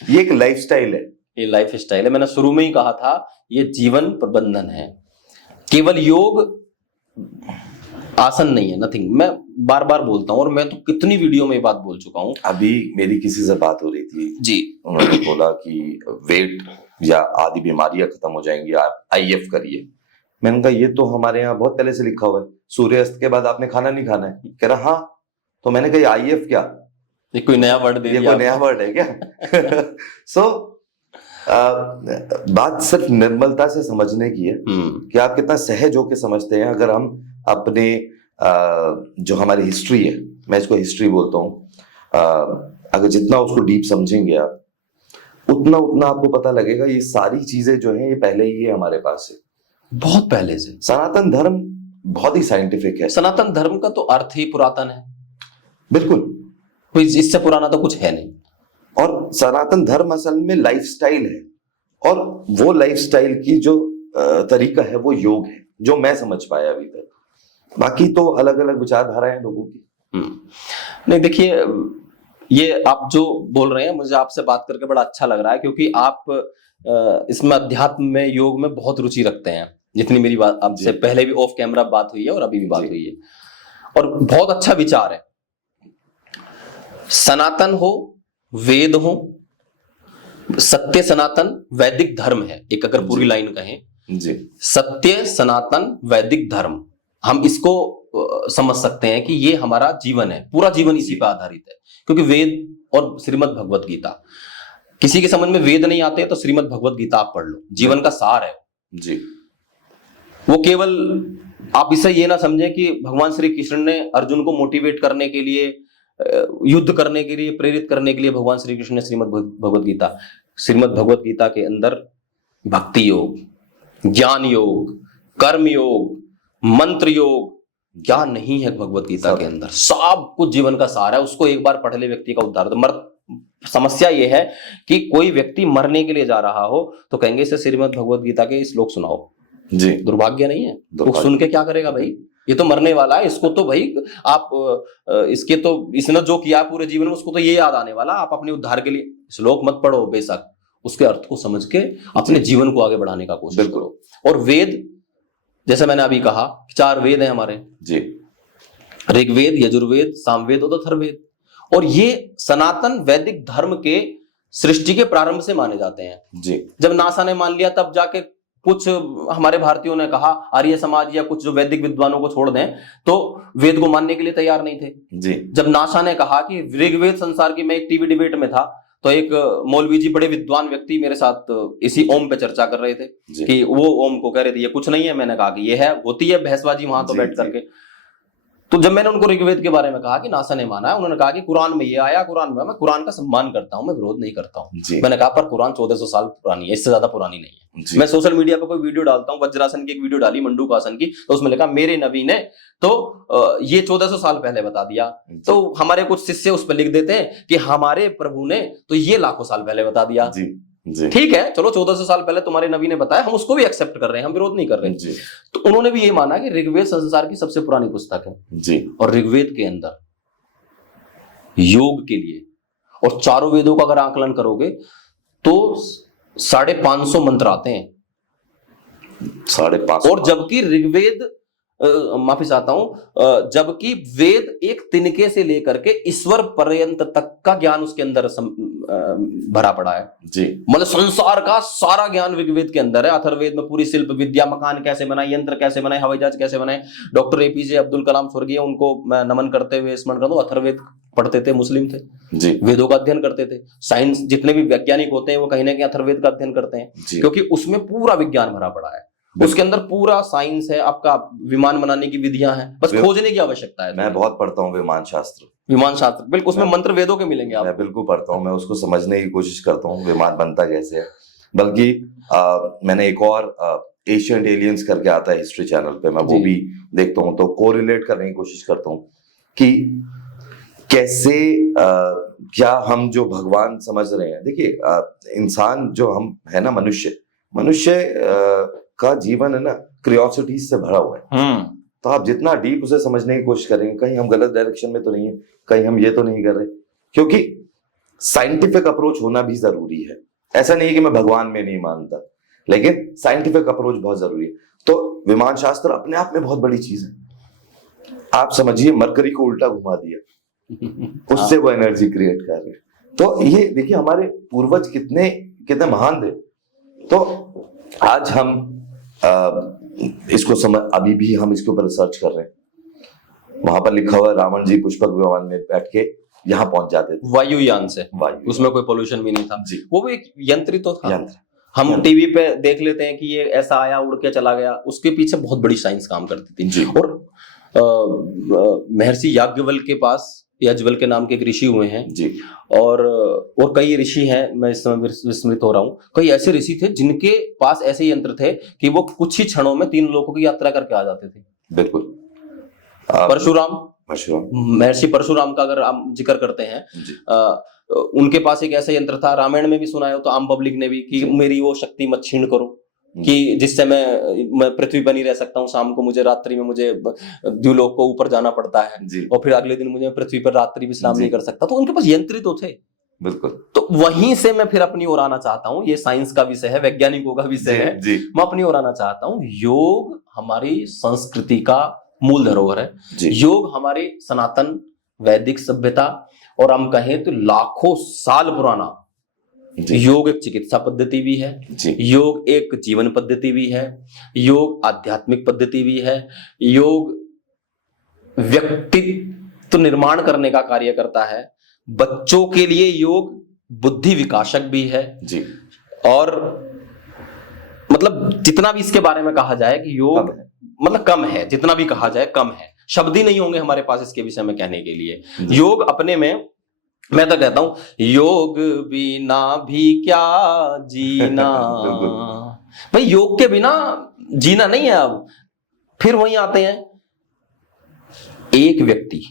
ये एक लाइफस्टाइल है, ये लाइफ स्टाइल है। मैंने शुरू में ही कहा था, ये जीवन प्रबंधन है। केवल योग आसन नहीं है, नथिंग। मैं बार बार बोलता हूँ और मैं तो कितनी वीडियो में ये बात बोल चुका हूँ। अभी मेरी किसी से बात हो रही थी जी, उन्होंने बोला कि वेट या आदि बीमारियां खत्म हो जाएंगी, आप आईएफ करिए। मैंने कहा ये तो हमारे यहाँ बहुत पहले से लिखा हुआ है, सूर्यास्त के बाद आपने खाना नहीं खाना है। कह रहा हाँ। तो मैंने कहा आईएफ क्या, ये कोई नया वर्ड दे ये दिया कोई नया वर्ड है क्या? सो बात सिर्फ निर्मलता से समझने की है कि आप कितना सहज होकर समझते हैं। अगर हम अपने जो हमारी हिस्ट्री है, मैं इसको हिस्ट्री बोलता हूँ, अगर जितना उसको डीप समझेंगे आप, उतना उतना आपको पता लगेगा ये सारी चीजें जो हैं ये पहले ही है हमारे पास है, बहुत पहले से। सनातन धर्म बहुत ही साइंटिफिक है। सनातन धर्म का तो अर्थ ही पुरातन है, बिल्कुल, कोई इससे पुराना तो कुछ है नहीं। और सनातन धर्म असल में लाइफस्टाइल है, और वो लाइफस्टाइल की जो तरीका है वो योग है, जो मैं समझ पाया अभी तक। बाकी तो अलग अलग विचारधाराएं हैं लोगों की। नहीं देखिए, ये आप जो बोल रहे हैं मुझे आपसे बात करके बड़ा अच्छा लग रहा है, क्योंकि आप इसमें अध्यात्म में, योग में बहुत रुचि रखते हैं। जितनी मेरी बात आपसे पहले भी ऑफ कैमरा बात हुई है और अभी भी बात हुई है, और बहुत अच्छा विचार है। सनातन हो, वेद हो, सत्य सनातन वैदिक धर्म है, एक अगर पूरी लाइन कहें जी, सत्य सनातन वैदिक धर्म, हम इसको समझ सकते हैं कि ये हमारा जीवन है, पूरा जीवन इसी पर आधारित है। क्योंकि वेद और श्रीमद् भगवत गीता, किसी के समझ में वेद नहीं आते तो श्रीमद् भगवत गीता आप पढ़ लो, जीवन का सार है जी। वो। केवल आप इसे ये ना समझें कि भगवान श्री कृष्ण ने अर्जुन को मोटिवेट करने के लिए, युद्ध करने के लिए, प्रेरित करने के लिए भगवान श्री कृष्ण ने श्रीमद् भगवत गीता के अंदर भक्ति योग, ज्ञान योग, कर्म योग, मंत्र योग, क्या नहीं है भगवत गीता के अंदर, सब कुछ जीवन का सार है। उसको एक बार पढ़ ले व्यक्ति का उद्धार। तो समस्या यह है कि कोई व्यक्ति मरने के लिए जा रहा हो तो कहेंगे इसे श्रीमद् भगवत गीता के श्लोक सुनाओ जी। दुर्भाग्य नहीं है? वो सुन के क्या करेगा भाई, ये तो मरने वाला है, इसको तो भाई आप इसके तो इसने जो किया पूरे जीवन में उसको तो ये याद आने वाला। आप अपने उद्धार के लिए श्लोक मत पढ़ो, बेशक उसके अर्थ को समझ के अपने जीवन को आगे बढ़ाने का कोशिश करो। और वेद, जैसे मैंने अभी कहा, 4 वेद हैं हमारे जी, ऋग्वेद, यजुर्वेद, सामवेद और अथर्ववेद। और ये सनातन वैदिक धर्म के सृष्टि के प्रारंभ से माने जाते हैं जी। जब नासा ने मान लिया तब जाके कुछ हमारे भारतीयों ने कहा, आर्य समाज या कुछ जो वैदिक विद्वानों को छोड़ दें, तो वेद को मानने के लिए तैयार नहीं थे जी। जब नासा ने कहा कि ऋग्वेद संसार की, मैं एक टीवी डिबेट में था तो एक मौलवी जी, बड़े विद्वान व्यक्ति, मेरे साथ इसी ओम पे चर्चा कर रहे थे कि वो ओम को कह रहे थे ये कुछ नहीं है। मैंने कहा कि ये है, होती है बहसबाजी वहां तो बैठ करके। तो जब मैंने उनको ऋग्वेद के बारे में कहा कि नासा ने माना है, उन्होंने कहा कि कुरान में ये आया, कुरान में, मैं कुरान का सम्मान करता हूं, मैं विरोध नहीं करता हूं। मैंने कहा पर कुरान 1400 साल पुरानी है, इससे ज्यादा पुरानी नहीं है। मैं सोशल मीडिया पे कोई वीडियो डालता हूं, वज्रासन की एक वीडियो डाली, मंडूकासन की, तो उसमें लिखा मेरे नबी ने तो ये 1400 साल पहले बता दिया। तो हमारे कुछ शिष्य उस पर लिख देते हैं कि हमारे प्रभु ने तो ये लाखों साल पहले बता दिया। ठीक है, चलो 1400 साल पहले तुम्हारे नबी ने बताया, हम उसको भी एक्सेप्ट कर रहे हैं, हम विरोध नहीं कर रहे हैं। तो उन्होंने भी ये माना कि ऋग्वेद संसार की सबसे पुरानी पुस्तक है जी। और ऋग्वेद के अंदर योग के लिए, और चारों वेदों का अगर आकलन करोगे तो 550 मंत्र आते हैं, 550। और जबकि ऋग्वेद, माफी चाहता हूं, जबकि वेद एक तिनके से लेकर के ईश्वर पर्यंत तक का ज्ञान उसके अंदर भरा पड़ा है जी। मतलब संसार का सारा ज्ञान ऋग्वेद के अंदर है। अथर्ववेद में पूरी शिल्प विद्या, मकान कैसे बनाए, यंत्र कैसे बनाए, हवाई जहाज कैसे बनाए। डॉक्टर एपीजे अब्दुल कलाम स्वर्गीय, उनको मैं नमन करते हुए स्मरण करता हूं, अथर्ववेद पढ़ते थे, मुस्लिम थे जी, वेदों का अध्ययन करते थे। साइंस जितने भी वैज्ञानिक होते हैं वो कहीं ना कहीं अथर्ववेद का अध्ययन करते हैं, क्योंकि उसमें पूरा विज्ञान भरा पड़ा है। उसके अंदर पूरा साइंस है, आपका विमान बनाने की विधियां हैं, बस खोजने की आवश्यकता है। मैं बहुत पढ़ता हूँ विमान शास्त्र, बिल्कुल, उसमें मंत्र वेदों के मिलेंगे आप। मैं बिल्कुल पढ़ता हूँ, मैं उसको समझने की कोशिश करता हूँ विमान बनता कैसे है। बल्कि मैंने एक और एशियंट एलियंस करके आता है हिस्ट्री चैनल पे, मैं वो भी देखता हूँ, तो कोरिलेट करने की कोशिश करता हूँ कि कैसे क्या हम जो भगवान समझ रहे हैं। देखिए इंसान जो हम है ना, मनुष्य का जीवन है ना क्यूरियोसिटी से भरा हुआ है। तो आप जितना डीप उसे समझने की कोशिश करेंगे, कहीं हम गलत डायरेक्शन में तो नहीं है, कहीं हम ये तो नहीं कर रहे, क्योंकि साइंटिफिक अप्रोच होना भी जरूरी है। ऐसा नहीं है कि मैं भगवान में नहीं मानता, लेकिन साइंटिफिक अप्रोच बहुत जरूरी है। तो विमान शास्त्र अपने आप में बहुत बड़ी चीज है, आप समझिए मरकरी को उल्टा घुमा दिया, उससे वो एनर्जी क्रिएट कर रहे हैं। तो ये देखिए हमारे पूर्वज कितने कितने महान थे। तो आज हम इसको समझ, अभी भी हम इसके ऊपर रिसर्च कर रहे हैं। वहां पर लिखा हुआ रावण जी पुष्पक विमान में बैठ के यहाँ पहुंच जाते थे, वायुयान से, वायु, उसमें कोई पोल्यूशन भी नहीं था जी, वो भी एक यंत्र ही तो था। यंत्र। हम टीवी पे देख लेते हैं कि ये ऐसा आया उड़ के चला गया, उसके पीछे बहुत बड़ी साइंस काम करती थी। जी। और महर्षि याज्ञवल्क्य के पास, याज्ञवल्क्य के नाम के एक ऋषि हुए हैं जी, और कई ऋषि हैं, मैं इस समय विस्मृत हो रहा हूँ। कई ऐसे ऋषि थे जिनके पास ऐसे यंत्र थे कि वो कुछ ही क्षणों में 3 लोगों की यात्रा करके आ जाते थे। बिल्कुल। परशुराम, परशुराम, महर्षि परशुराम का अगर हम जिक्र करते हैं, उनके पास एक ऐसा यंत्र था, रामायण में भी सुना है तो आम पब्लिक ने भी, कि मेरी वो शक्ति मत छीन करो कि जिससे मैं पृथ्वी पर नहीं रह सकता हूँ, शाम को मुझे, रात्रि में मुझे द्युलोक को ऊपर जाना पड़ता है जी, और फिर अगले दिन मुझे पृथ्वी पर रात्रि विश्राम नहीं कर सकता। तो उनके पास यंत्र तो थे। बिल्कुल। तो वहीं से मैं फिर अपनी ओर आना चाहता हूँ, ये साइंस का विषय है, वैज्ञानिकों का विषय है जी, मैं अपनी ओर आना चाहता हूँ। योग हमारी संस्कृति का मूल धरोहर है जी, योग हमारी सनातन वैदिक सभ्यता, और हम कहें तो लाखों साल पुराना जी, योग एक चिकित्सा पद्धति भी है, जी, योग एक जीवन पद्धति भी है, योग आध्यात्मिक पद्धति भी है, योग व्यक्तित्व निर्माण करने का कार्य करता है, बच्चों के लिए योग बुद्धि विकासक भी है जी, और मतलब जितना भी इसके बारे में कहा जाए कि योग कम है। मतलब कम है, जितना भी कहा जाए कम है, शब्द ही नहीं होंगे हमारे पास इसके विषय में कहने के लिए। योग अपने में, मैं तो कहता हूं योग बिना भी क्या जीना भाई, योग के बिना जीना नहीं है। अब फिर वहीं आते हैं, एक व्यक्ति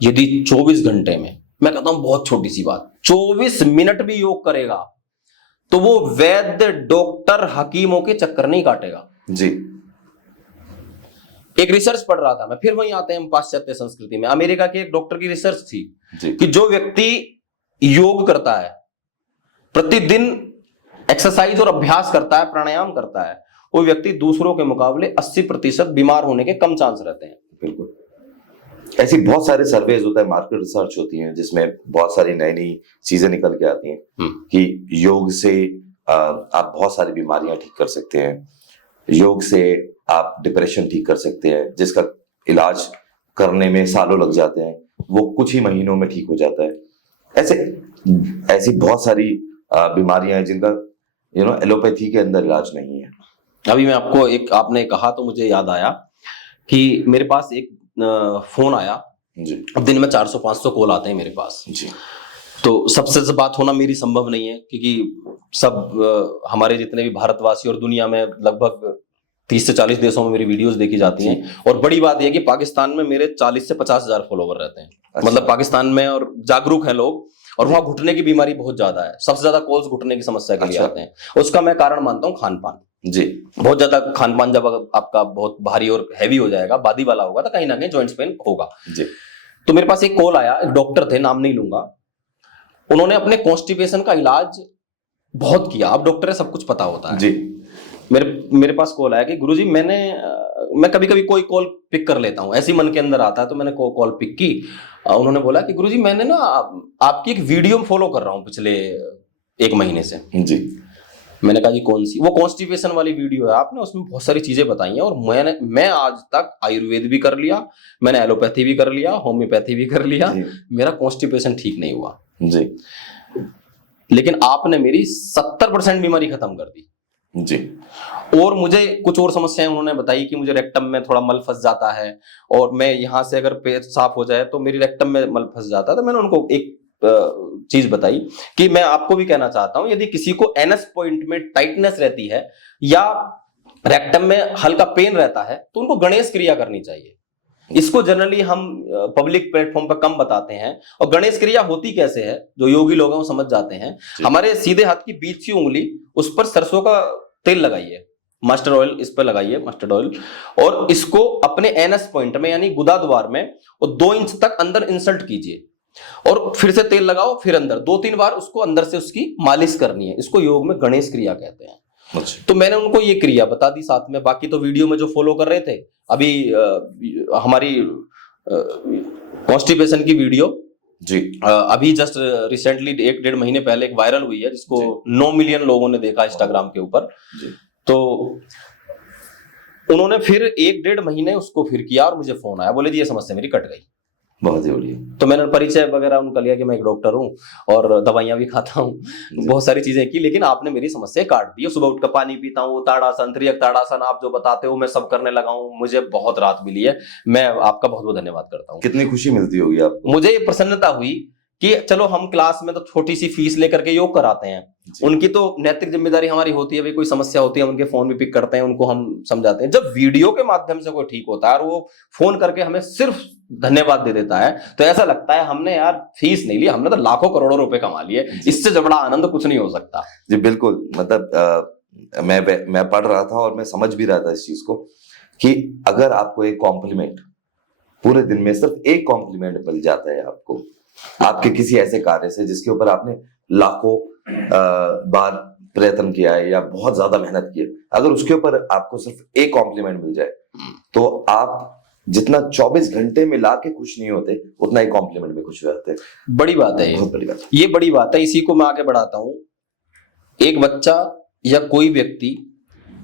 यदि 24 घंटे में, मैं कहता हूं बहुत छोटी सी बात, 24 मिनट भी योग करेगा तो वो वैद्य डॉक्टर हकीमों के चक्कर नहीं काटेगा जी। एक रिसर्च पढ़ रहा था मैं, फिर वहीं आते हैं हम पाश्चात्य संस्कृति में। अमेरिका के एक डॉक्टर की रिसर्च थी कि जो व्यक्ति योग करता है, प्रतिदिन एक्सरसाइज और अभ्यास करता है, प्राणायाम करता है, वो व्यक्ति दूसरों के मुकाबले 80% बीमार होने के कम चांस रहते हैं। बिल्कुल। ऐसी बहुत सारे सर्वेज होता है, मार्केट रिसर्च होती है, जिसमें बहुत सारी नई नई चीजें निकल के आती हैं कि योग से आप बहुत सारी बीमारियां ठीक कर सकते हैं, योग से आप डिप्रेशन ठीक कर सकते हैं, जिसका इलाज करने में सालों लग जाते हैं, वो कुछ ही महीनों में ठीक हो जाता है। ऐसी बहुत सारी बीमारियां हैं जिनका एलोपैथी के अंदर इलाज नहीं है। अभी मैं आपको एक, आपने कहा तो मुझे याद आया कि मेरे पास एक फोन आया जी। अब दिन में 400-500 कॉल आते हैं मेरे पास जी। तो सबसे बात होना मेरी संभव नहीं है, क्योंकि सब हमारे जितने भी भारतवासी और दुनिया में लगभग 30 से 40 देशों में मेरी वीडियोस देखी जाती हैं। और बड़ी बात यह कि पाकिस्तान में मेरे 40 से 50 हजार फॉलोवर रहते हैं। अच्छा। मतलब पाकिस्तान में और जागरूक हैं लोग, और वहां घुटने की बीमारी बहुत ज्यादा है, सबसे ज्यादा कॉल्स घुटने की समस्या के लिए अच्छा। आते हैं। उसका मैं कारण मानता हूँ खान पान। जी। बहुत ज्यादा खान पान जब आपका बहुत भारी और हैवी हो जाएगा, बादी वाला होगा, तो कहीं ना कहीं जॉइंट्स पेन होगा। जी। तो मेरे पास एक कॉल आया, एक डॉक्टर थे, नाम नहीं लूंगा, उन्होंने अपने कॉन्स्टिपेशन का इलाज बहुत किया। अब डॉक्टर है, सब कुछ पता होता है जी। मेरे पास कॉल आया कि गुरुजी मैं कभी कभी कोई कॉल पिक कर लेता हूं, ऐसी मन के अंदर आता है, तो मैंने कॉल पिक की। उन्होंने बोला कि गुरुजी मैंने ना आपकी एक वीडियो फॉलो कर रहा हूं पिछले 1 महीने से। जी। मैंने कहा जी कौन सी? वो कॉन्स्टिपेशन वाली वीडियो है, आपने उसमें बहुत सारी चीजें बताई हैं, और मैं आज तक आयुर्वेद भी कर लिया, मैंने एलोपैथी भी कर लिया, होम्योपैथी भी कर लिया, मेरा कॉन्स्टिपेशन ठीक नहीं हुआ जी। लेकिन आपने मेरी 70% बीमारी खत्म कर दी जी। और मुझे कुछ और समस्याएं उन्होंने बताई कि मुझे रेक्टम में थोड़ा मल फंस जाता है, और मैं यहां से अगर पेट साफ हो जाए तो मेरी रेक्टम में मल फंस जाता है। तो मैंने उनको एक चीज बताई कि मैं आपको भी कहना चाहता हूं, यदि किसी को एनएस पॉइंट में टाइटनेस रहती है या रेक्टम में हल्का पेन रहता है तो उनको गणेश क्रिया करनी चाहिए। इसको जनरली हम पब्लिक प्लेटफॉर्म पर कम बताते हैं, और गणेश क्रिया होती कैसे है, जो योगी लोग हैं वो समझ जाते हैं। हमारे सीधे हाथ की बीच की उंगली, उस पर सरसों का तेल लगाइए, मस्टर्ड ऑयल इस पर लगाइए, मस्टर्ड ऑयल, और इसको अपने एनएस पॉइंट में यानी गुदा द्वार में और 2 इंच तक अंदर इंसर्ट कीजिए, और फिर से तेल लगाओ, फिर अंदर 2-3 बार उसको अंदर से उसकी मालिश करनी है। इसको योग में गणेश क्रिया कहते हैं। तो मैंने उनको ये क्रिया बता दी साथ में। बाकी तो वीडियो में जो फॉलो कर रहे थे, अभी हमारी कॉन्स्टिपेशन की वीडियो जी अभी जस्ट रिसेंटली 1-1.5 महीने पहले एक वायरल हुई है, जिसको 9 मिलियन लोगों ने देखा इंस्टाग्राम के ऊपर। जी तो उन्होंने फिर 1-1.5 महीने उसको फिर किया और मुझे फोन आया, बोले जी ये समस्या मेरी कट गई। बहुत ही बढ़िया। तो मैंने परिचय वगैरह उनका लिया कि मैं एक डॉक्टर हूँ और दवाइयां भी खाता हूँ, बहुत सारी चीजें की, लेकिन आपने मेरी समस्या काट दी है। सुबह उठकर पानी पीता हूँ, ताड़ासन, त्रियक ताड़ासन आप जो बताते हो मैं सब करने लगा हूँ, मुझे बहुत राहत मिली है। मैं आपका बहुत बहुत धन्यवाद करता हूँ। कितनी खुशी मिलती होगी आपको? मुझे ये प्रसन्नता हुई कि चलो हम क्लास में तो छोटी सी फीस लेकर के योग कराते हैं, उनकी तो नैतिक जिम्मेदारी हमारी होती है, भाई कोई समस्या होती है उनके फोन भी पिक करते हैं, उनको हम समझाते हैं। जब वीडियो के माध्यम से कोई ठीक होता है और वो फोन करके हमें सिर्फ धन्यवाद दे देता है, तो ऐसा लगता है हमने यार फीस नहीं ली, हमने तो लाखों करोड़ों रुपए कमा लिए, इससे बड़ा आनंद कुछ नहीं हो सकता। जी बिल्कुल। मतलब मैं पढ़ रहा था और मैं समझ भी रहा था इस चीज को कि अगर आपको एक कॉम्प्लीमेंट, पूरे दिन में सिर्फ एक कॉम्प्लीमेंट मिल जाता है आपको आपके किसी ऐसे कार्य से जिसके ऊपर आपने लाखों बार प्रयत्न किया है या बहुत ज्यादा मेहनत की है, अगर उसके ऊपर आपको सिर्फ एक कॉम्प्लीमेंट मिल जाए तो आप जितना 24 घंटे में ला के खुश नहीं होते उतना ही कॉम्प्लीमेंट में खुश रहते हैं। बड़ी बात है, बहुत बड़ी बात है। ये बड़ी बात है। इसी को मैं आगे बढ़ाता हूं। एक बच्चा या कोई व्यक्ति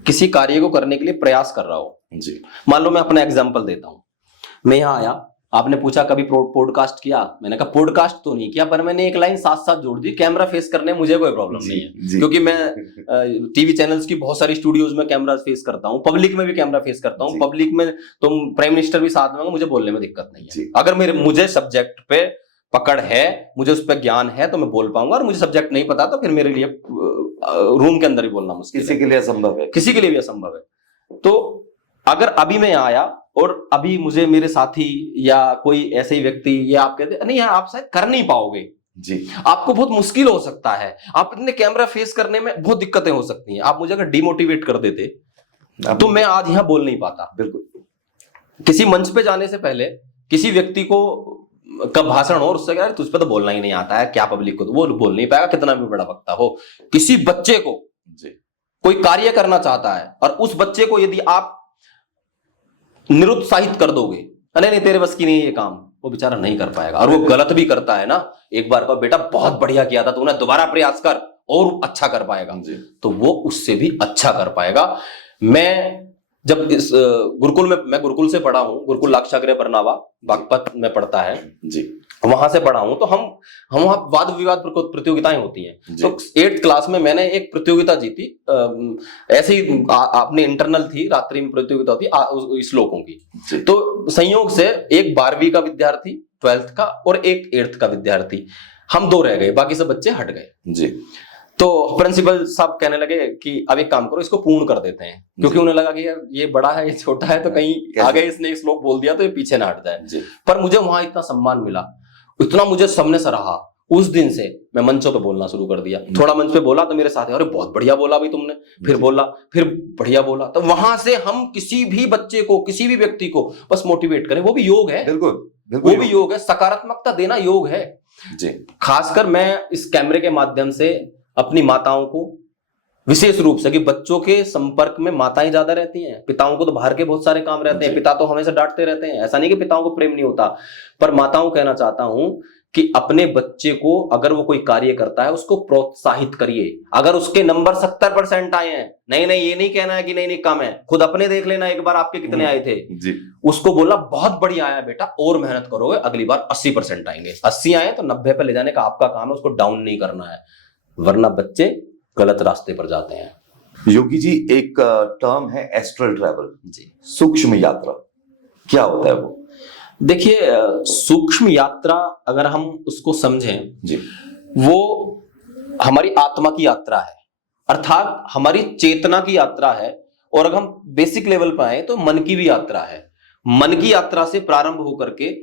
किसी कार्य को करने के लिए प्रयास कर रहा हो, जी मान लो मैं अपना एग्जांपल देता हूं। मैं यहाँ आया, आपने पूछा कभी पॉडकास्ट किया, मैंने कहा पॉडकास्ट तो नहीं किया, पर मैंने एक लाइन साथ साथ जोड़ दी, कैमरा फेस करने में मुझे कोई प्रॉब्लम नहीं है, क्योंकि मैं टीवी चैनल्स की बहुत सारी स्टूडियोज में कैमरा फेस करता हूं, पब्लिक में भी कैमरा फेस करता हूं। पब्लिक में तुम प्राइम मिनिस्टर भी साथ में, मुझे बोलने में दिक्कत नहीं है। अगर मुझे सब्जेक्ट पे पकड़ है, मुझे उस पर ज्ञान है तो मैं बोल पाऊंगा, और मुझे सब्जेक्ट नहीं पता तो फिर मेरे लिए रूम के अंदर ही बोलना मुश्किल, किसी के लिए असंभव है, किसी के लिए भी असंभव है। तो अगर अभी मैं आया और अभी मुझे मेरे साथी या कोई ऐसे ही व्यक्ति या आप कहते नहीं यार आप शायद कर नहीं पाओगे, जी आपको बहुत मुश्किल हो सकता है, आप इतने कैमरा फेस करने में बहुत दिक्कतें हो सकती हैं, आप मुझे अगर डिमोटिवेट कर देते तो मैं आज यहां बोल नहीं पाता। बिल्कुल। किसी मंच पे जाने से पहले किसी व्यक्ति को का भाषण हो और उससे यार तुझ पे तो बोलना ही नहीं आता है, क्या पब्लिक को तो वो बोल नहीं पाएगा, कितना भी बड़ा वक्ता हो। किसी बच्चे को कोई कार्य करना चाहता है और उस बच्चे को यदि आप निरुत्साहित कर दोगे, नहीं तेरे बस की नहीं ये काम, वो बेचारा नहीं कर पाएगा, और वो गलत भी करता है ना, एक बार का बेटा बहुत बढ़िया किया था तूने, दोबारा प्रयास कर और अच्छा कर पाएगा, तो वो उससे भी अच्छा कर पाएगा। मैं जब इस गुरुकुल में, मैं गुरुकुल से पढ़ा हूं, गुरुकुल लाक्षागृह बरनावा बागपत में पढ़ता है जी, वहां से पढ़ा हूं। तो हम वहां वाद विवाद प्रतियोगिताएं होती हैं। तो 8th क्लास में मैंने एक प्रतियोगिता जीती, ऐसे ही आपने इंटरनल थी, रात्रि में प्रतियोगिता होती श्लोकों की। तो संयोग से एक 12वीं का विद्यार्थी, 12th का, और एक 8th का विद्यार्थी, हम 2 रह गए, बाकी सब बच्चे हट गए जी। तो प्रिंसिपल साहब कहने लगे कि अब एक काम करो, इसको पूर्ण कर देते हैं, क्योंकि उन्हें लगा कि यार ये बड़ा है ये छोटा है, तो कहीं आगे इसने एक श्लोक बोल दिया तो ये पीछे ना हट जाए। पर मुझे वहां इतना सम्मान मिला, इतना मुझे सबने सराहा, उस दिन से मैं मंचों पे बोलना शुरू कर दिया। थोड़ा मंच पे बोला तो मेरे साथ अरे बहुत बढ़िया बोला भाई तुमने, फिर बोला, फिर बढ़िया बोला। तो वहां से हम किसी भी बच्चे को, किसी भी व्यक्ति को बस मोटिवेट करें, वो भी योग है। बिल्कुल वो भी योग है, सकारात्मकता देना योग है जी। खासकर मैं इस कैमरे के माध्यम से अपनी माताओं को, विशेष रूप से कि बच्चों के संपर्क में माताएं ज्यादा रहती हैं, पिताओं को तो बाहर के बहुत सारे काम रहते हैं, पिता तो हमेशा डांटते रहते हैं, ऐसा नहीं कि पिताओं को प्रेम नहीं होता, पर माताओं कहना चाहता हूं कि अपने बच्चे को अगर वो कोई कार्य करता है उसको प्रोत्साहित करिए। अगर उसके नंबर 70% आए हैं, नहीं ये नहीं कहना है कि नहीं कम है, खुद अपने देख लेना एक बार आपके कितने आए थे जी। उसको बोला बहुत बढ़िया आया बेटा, और मेहनत करोगे अगली बार 80% आएंगे, 80 आए तो 90 पे ले जाने का आपका काम है, उसको डाउन नहीं करना है, वरना बच्चे गलत रास्ते पर जाते हैं। योगी जी, एक टर्म है एस्ट्रल ट्रैवल जी, सूक्ष्म यात्रा, क्या होता है वो? देखिए, सूक्ष्म यात्रा अगर हम उसको समझें जी, वो हमारी आत्मा की यात्रा है, अर्थात हमारी चेतना की यात्रा है, और अगर हम बेसिक लेवल पर आए तो मन की भी यात्रा है। मन की यात्रा से प्रारंभ होकर के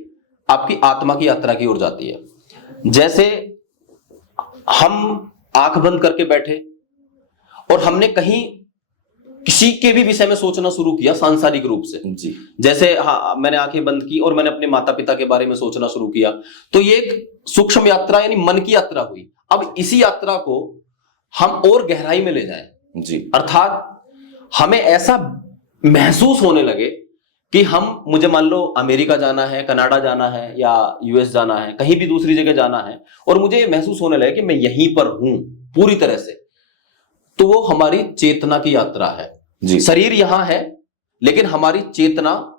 आपकी आत्मा की यात्रा की ओर जाती है। जैसे हम आंख बंद करके बैठे और हमने कहीं किसी के भी विषय में सोचना शुरू किया सांसारिक रूप से जी, जैसे मैंने आंखें बंद की और मैंने अपने माता पिता के बारे में सोचना शुरू किया, तो ये एक सूक्ष्म यात्रा यानी मन की यात्रा हुई। अब इसी यात्रा को हम और गहराई में ले जाएं जी, अर्थात हमें ऐसा महसूस होने लगे कि हम, मुझे मान लो अमेरिका जाना है, कनाडा जाना है या यूएस जाना है, कहीं भी दूसरी जगह जाना है, और मुझे ये महसूस होने लगे कि मैं यहीं पर हूं पूरी तरह से, तो वो हमारी चेतना की यात्रा है। जी। शरीर यहां है, लेकिन हमारी चेतना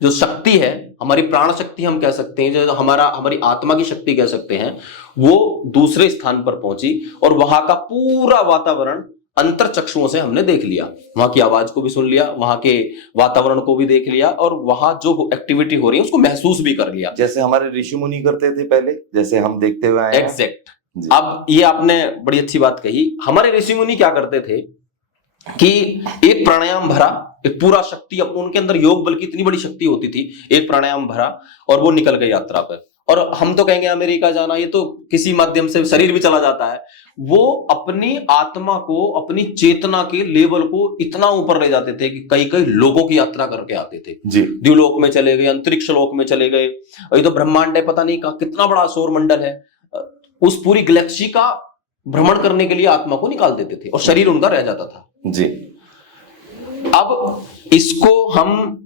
जो शक्ति है, हमारी प्राण शक्ति हम कह सकते हैं, जो हमारी आत्मा की शक्ति कह सकते हैं, वो दूसरे स्थान पर पहुंची और वहां का पूरा वातावरण अंतर चक्षुओं से हमने देख लिया। वहां की आवाज को भी सुन लिया, वहां के वातावरण को भी देख लिया, और वहां जो एक्टिविटी हो रही है उसको महसूस भी कर लिया। जैसे हमारे ऋषि मुनि करते थे पहले, जैसे हम देखते हुए आए हैं। एग्जैक्ट। जी। अब ये आपने बड़ी अच्छी बात कही। हमारे ऋषि मुनि क्या करते थे कि एक प्राणायाम भरा, एक पूरा शक्ति, उनके अंदर योग बल की इतनी बड़ी शक्ति होती थी, एक प्राणायाम भरा और वो निकल गए यात्रा पर। और हम तो कहेंगे अमेरिका जाना, ये तो किसी माध्यम से शरीर भी चला जाता है। वो अपनी आत्मा को, अपनी चेतना के लेवल को इतना ऊपर ले जाते थे कि कई कई लोगों की यात्रा करके आते थे। जी। द्युलोक में चले गए, अंतरिक्ष लोक में चले गए, ये तो ब्रह्मांड है, पता नहीं कितना बड़ा सौर मंडल है, उस पूरी गैलेक्सी का भ्रमण करने के लिए आत्मा को निकाल देते थे और शरीर उनका रह जाता था। जी। अब इसको हम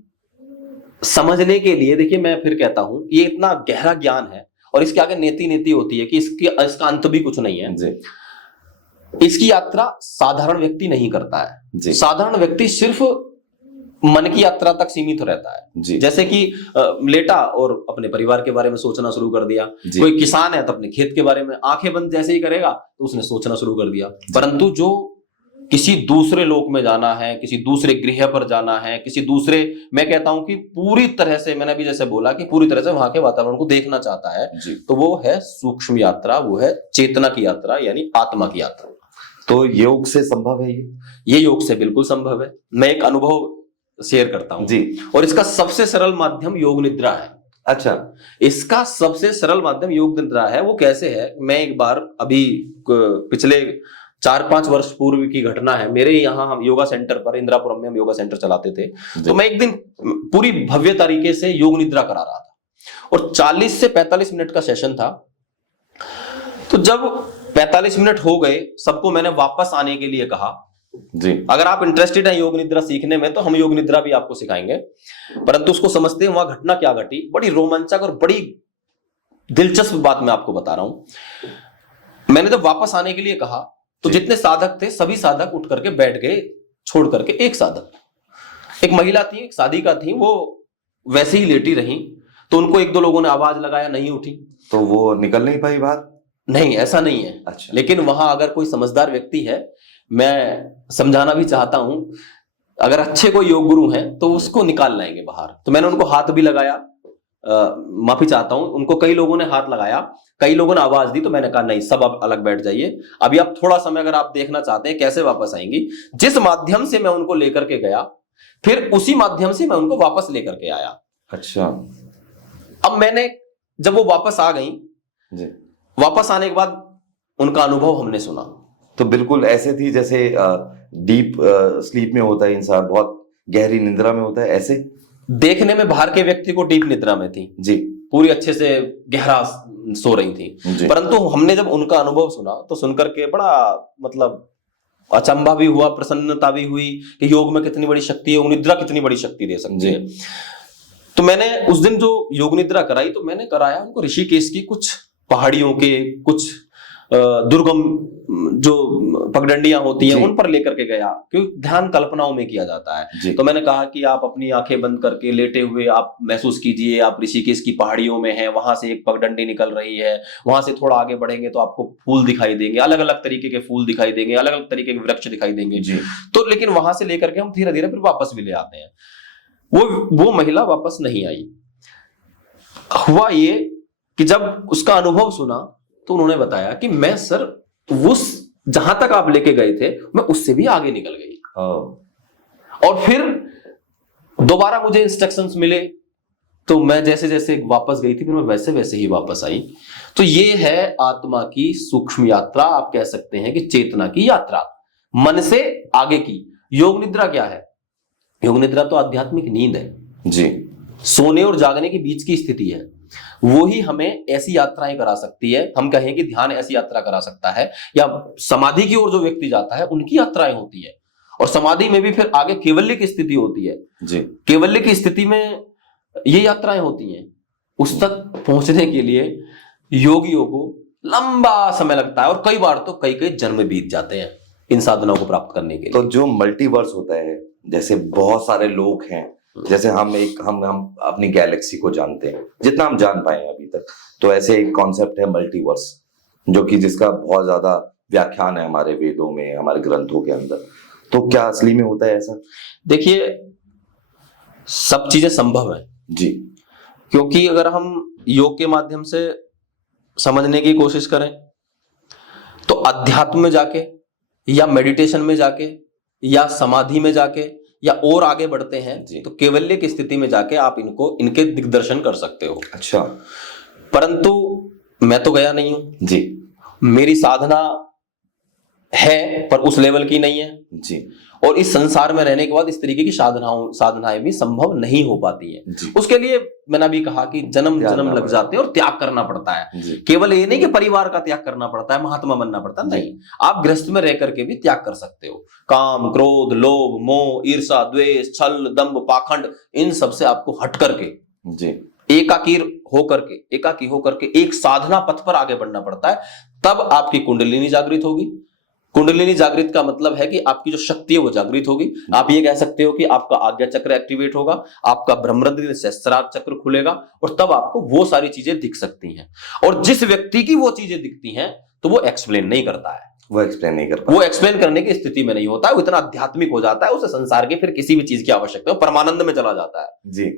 समझने के लिए, देखिए मैं फिर कहता हूं, ये इतना गहरा ज्ञान है और इसके आगे नीति नीति होती है कि इसका अंत भी कुछ नहीं है। जी। इसकी यात्रा साधारण व्यक्ति नहीं करता है। जी। साधारण व्यक्ति सिर्फ मन की यात्रा तक सीमित रहता है। जी। जैसे कि लेटा और अपने परिवार के बारे में सोचना शुरू कर दिया। कोई किसान है तो अपने खेत के बारे में आंखें बंद जैसे ही करेगा तो उसने सोचना शुरू कर दिया। परंतु जो किसी दूसरे लोक में जाना है, किसी दूसरे गृह पर जाना है, किसी दूसरे, मैं कहता हूं कि पूरी तरह से, मैंने भी जैसे बोला कि पूरी तरह से वहां के वातावरण को देखना चाहता है, तो वो है सूक्ष्म यात्रा, वो है चेतना की यात्रा, यानी आत्मा की यात्रा। तो योग से संभव है ये योग से बिल्कुल संभव है। मैं एक अनुभव शेयर करता हूं जी। और इसका सबसे सरल माध्यम योग निद्रा है। अच्छा। इसका सबसे सरल माध्यम योग निद्रा है। वो कैसे है, मैं एक बार अभी पिछले 4-5 वर्ष पूर्व की घटना है। मेरे यहाँ हम योगा सेंटर पर, इंदिरापुरम में हम योगा सेंटर चलाते थे, तो मैं एक दिन पूरी भव्य तरीके से योग निद्रा करा रहा था और 40 से 45 मिनट का सेशन था। तो जब 45 मिनट हो गए, सबको मैंने वापस आने के लिए कहा। जी। अगर आप इंटरेस्टेड हैं योग निद्रा सीखने में तो हम योग निद्रा भी आपको सिखाएंगे, परंतु उसको समझते हैं वहां घटना क्या घटी। बड़ी रोमांचक और बड़ी दिलचस्प बात मैं आपको बता रहा हूं। मैंने जब वापस आने के लिए कहा तो जितने साधक थे सभी साधक उठ करके बैठ गए, छोड़ करके एक साधक, एक महिला थी, एक साधिका थी, वो वैसे ही लेटी रही। तो उनको 1-2 लोगों ने आवाज लगाया, नहीं उठी, तो वो निकल नहीं पाई बाहर? नहीं, ऐसा नहीं है। अच्छा। लेकिन वहां अगर कोई समझदार व्यक्ति है, मैं समझाना भी चाहता हूं, अगर अच्छे कोई योग गुरु हैं तो उसको निकाल लाएंगे बाहर। तो मैंने उनको हाथ भी लगाया, माफी चाहता हूं, उनको कई लोगों ने हाथ लगाया, कई लोगों ने आवाज दी, तो मैंने कहा नहीं, सब अब अलग बैठ जाइए। अभी आप थोड़ा समय अगर आप देखना चाहते हैं कैसे वापस आएंगी, जिस माध्यम से मैं उनको लेकर के गया, फिर उसी माध्यम से मैं उनको वापस लेकर के आया। अच्छा। अब मैंने, जब वो वापस आ गई, वापस आने के बाद उनका अनुभव हमने सुना, तो बिल्कुल ऐसे थी जैसे डीप स्लीप में होता है इंसान, बहुत गहरी निद्रा में होता है, ऐसे देखने में बाहर के व्यक्ति को डीप निद्रा में थी जी, पूरी अच्छे से गहरा सो रही थी। परंतु हमने जब उनका अनुभव सुना तो सुनकर के बड़ा मतलब अचंभा भी हुआ, प्रसन्नता भी हुई कि योग में कितनी बड़ी शक्ति है, योग निद्रा कितनी बड़ी शक्ति दे सकती है। तो मैंने उस दिन जो योग निद्रा कराई, तो मैंने कराया उनको ऋषिकेश की कुछ पहाड़ियों के, कुछ दुर्गम जो पगडंडियां होती हैं उन पर लेकर के गया, क्योंकि ध्यान कल्पनाओं में किया जाता है। तो मैंने कहा कि आप अपनी आंखें बंद करके लेटे हुए आप महसूस कीजिए, आप ऋषिकेश की पहाड़ियों में हैं, वहां से एक पगडंडी निकल रही है, वहां से थोड़ा आगे बढ़ेंगे तो आपको फूल दिखाई देंगे, अलग अलग तरीके के फूल दिखाई देंगे, अलग अलग तरीके के वृक्ष दिखाई देंगे। तो लेकिन वहां से लेकर के हम धीरे धीरे फिर वापस भी ले आते हैं। वो महिला वापस नहीं आई। हुआ ये कि जब उसका अनुभव सुना तो उन्होंने बताया कि मैं सर उस जहां तक आप लेके गए थे मैं उससे भी आगे निकल गई। और फिर दोबारा मुझे इंस्ट्रक्शंस मिले, तो मैं जैसे जैसे वापस गई थी फिर मैं वैसे वैसे ही वापस आई। तो ये है आत्मा की सूक्ष्म यात्रा, आप कह सकते हैं कि चेतना की यात्रा, मन से आगे की। योग निद्रा क्या है? योग निद्रा तो आध्यात्मिक नींद है जी, सोने और जागने के बीच की स्थिति है। वो ही हमें ऐसी यात्राएं करा सकती है। हम कहें कि ध्यान ऐसी यात्रा करा सकता है, या समाधि की ओर जो व्यक्ति जाता है उनकी यात्राएं होती है। और समाधि में भी फिर आगे कैवल्य की स्थिति होती है। जी कैवल्य की स्थिति में ये यात्राएं होती हैं। उस तक पहुंचने के लिए योगियों को लंबा समय लगता है और कई बार तो कई कई जन्म बीत जाते हैं इन साधनाओं को प्राप्त करने के लिए। तो जो मल्टीवर्स होता है, जैसे बहुत सारे लोग हैं, जैसे हम अपनी गैलेक्सी को जानते हैं जितना हम जान पाए हैं अभी तक, तो ऐसे एक कॉन्सेप्ट है मल्टीवर्स, जो कि जिसका बहुत ज्यादा व्याख्यान है हमारे वेदों में, हमारे ग्रंथों के अंदर। तो क्या असली में होता है ऐसा? देखिए, सब चीजें संभव है जी, क्योंकि अगर हम योग के माध्यम से समझने की कोशिश करें तो अध्यात्म में जाके या मेडिटेशन में जाके या समाधि में जाके या और आगे बढ़ते हैं तो कैवल्य की स्थिति में जाके आप इनके दिग्दर्शन कर सकते हो। अच्छा, परंतु मैं तो गया नहीं हूं जी, मेरी साधना है पर उस लेवल की नहीं है जी, और इस संसार में रहने के बाद इस तरीके की साधनाएं भी संभव नहीं हो पाती हैं। उसके लिए मैंने भी कहा कि जन्म लग जाते हैं और त्याग करना पड़ता है। केवल ये नहीं कि परिवार का त्याग करना पड़ता है, महात्मा बनना पड़ता है, नहीं, आप गृहस्थ में रह करके भी त्याग कर सकते हो। काम, क्रोध, लोभ, मोह, ईर्षा, द्वेष, छल, दंभ, पाखंड, इन सब से आपको हट करके एकाकी होकर के एक साधना पथ पर आगे बढ़ना पड़ता है। तब आपकी कुंडलिनी जागृत होगी। कुंडलिनी जागृत का मतलब है कि आपकी जो शक्ति है वो जागृत होगी। आप ये कह सकते हो कि आपका आज्ञा चक्र एक्टिवेट होगा, आपका ब्रह्मरंध्र सहस्त्रार चक्र खुलेगा और तब आपको वो सारी चीजें दिख सकती हैं। और जिस व्यक्ति की वो चीजें दिखती हैं तो वो एक्सप्लेन नहीं करता है, वो एक्सप्लेन करने की स्थिति में नहीं होता है, वो इतना आध्यात्मिक हो जाता है, उसे संसार के फिर किसी भी चीज की आवश्यकता है, परमानंद में चला जाता है जी।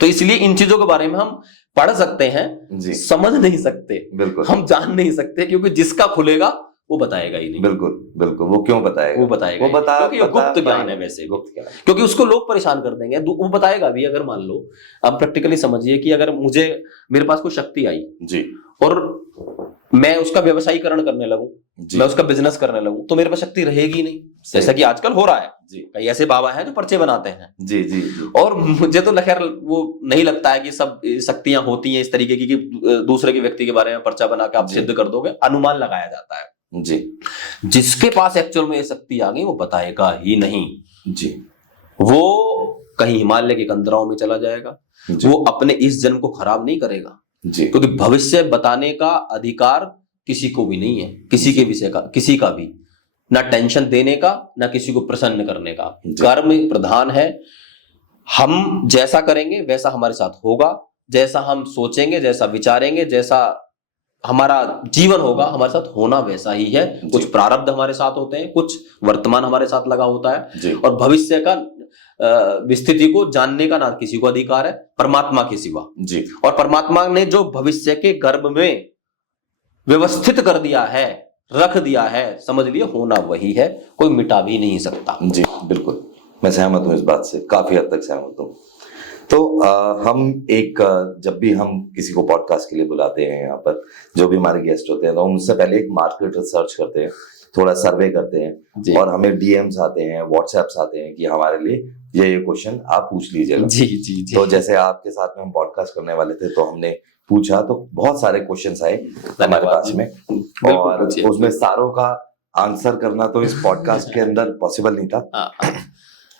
तो इसलिए इन चीजों के बारे में हम पढ़ सकते हैं जी, समझ नहीं सकते, बिल्कुल हम जान नहीं सकते, क्योंकि जिसका खुलेगा वो बताएगा ही नहीं। बिल्कुल वो क्यों बताएगा? वो बताएगा, क्योंकि ये गुप्त ज्ञान है, वैसे गुप्त ज्ञान, क्योंकि उसको लोग परेशान कर देंगे, वो बताएगा भी। अगर मान लो आप प्रैक्टिकली समझिए कि अगर मेरे पास कोई शक्ति आई जी और मैं उसका व्यवसायीकरण करने लगूं, मैं उसका बिजनेस करने लगूं, तो मेरे पास शक्ति रहेगी नहीं, जैसा कि आजकल हो रहा है जी। कई ऐसे बाबा हैं जो पर्चे बनाते हैं जी जी, जी। और मुझे तो खैर वो नहीं लगता है कि सब शक्तियां होती हैं इस तरीके की कि दूसरे के व्यक्ति के बारे में पर्चा बना के आप सिद्ध कर दोगे। अनुमान लगाया जाता है जी। जिसके पास एक्चुअल में ये शक्ति आ गई वो बताएगा ही नहीं जी। वो कहीं हिमालय के कंदराओं में चला जाएगा, वो अपने इस जन्म को खराब नहीं करेगा जी, क्योंकि भविष्य बताने का अधिकार किसी को भी नहीं है, किसी के विषय का, किसी का भी, ना टेंशन देने का, ना किसी को प्रसन्न करने का। कर्म प्रधान है, हम जैसा करेंगे वैसा हमारे साथ होगा, जैसा हम सोचेंगे, जैसा विचारेंगे, जैसा हमारा जीवन होगा, हमारे साथ होना वैसा ही है। कुछ प्रारब्ध हमारे साथ होते हैं, कुछ वर्तमान हमारे साथ लगा होता है, और भविष्य का स्थिति को जानने का ना किसी को अधिकार है परमात्मा के सिवा जी। और परमात्मा ने जो भविष्य के गर्भ में व्यवस्थित कर दिया है, रख दिया है, समझ लिए होना वही है, कोई मिटा भी नहीं सकता जी। बिल्कुल मैं सहमत हूं इस बात से, काफी हद तक सहमत हूं। तो हम जब भी हम किसी को पॉडकास्ट के लिए बुलाते हैं, यहाँ पर जो भी हमारे गेस्ट होते हैं, तो हम उससे पहले एक मार्केट रिसर्च करते हैं, थोड़ा सर्वे करते हैं, और हमें डीएम्स आते हैं, व्हाट्सएप्स आते हैं कि हमारे लिए ये क्वेश्चन आप पूछ लीजिएगा जी, जी, जी। तो जैसे आपके साथ में हम पॉडकास्ट करने वाले थे तो हमने पूछा, तो बहुत सारे क्वेश्चंस आए हमारे पास में, और उसमें सारों का आंसर करना तो इस पॉडकास्ट के अंदर पॉसिबल नहीं था,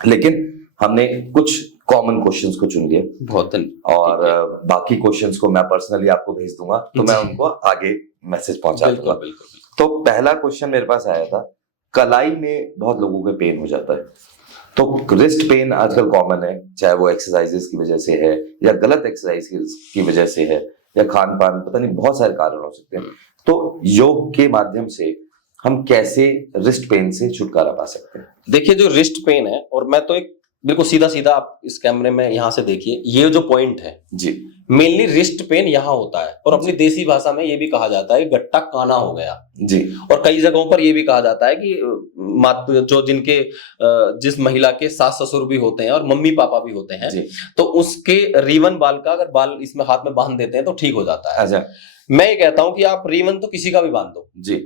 लेकिन हमने कुछ कॉमन क्वेश्चंस को चुन लिए बहुत, और बाकी क्वेश्चंस को मैं पर्सनली आपको भेज दूंगा, तो मैं उनको आगे मैसेज पहुंचा दूंगा। तो पहला क्वेश्चन मेरे पास आया था, कलाई में बहुत लोगों के पेन हो जाता है, तो रिस्ट पेन आजकल कॉमन है, चाहे वो एक्सरसाइजेस की वजह से है या गलत एक्सरसाइज की वजह से है या खान पान, पता नहीं, बहुत सारे कारण हो सकते हैं। तो योग के माध्यम से हम कैसे रिस्ट पेन से छुटकारा पा सकते हैं? देखिए, जो रिस्ट पेन है, और मैं तो एक बिल्कुल सीधा सीधा आप इस कैमरे में यहां से देखिए, ये जो पॉइंट है जी, मेनली रिस्ट पेन यहां होता है, और अपनी देसी भाषा में ये भी कहा जाता है गट्टा काना हो गया जी। और कई जगहों पर ये भी कहा जाता है कि जो जिस महिला के सास ससुर भी होते हैं और मम्मी पापा भी होते हैं, तो उसके रीवन बाल का अगर बाल इसमें हाथ में बांध देते हैं तो ठीक हो जाता है। अच्छा, मैं ये कहता हूं कि आप रीवन तो किसी का भी बांध दो जी,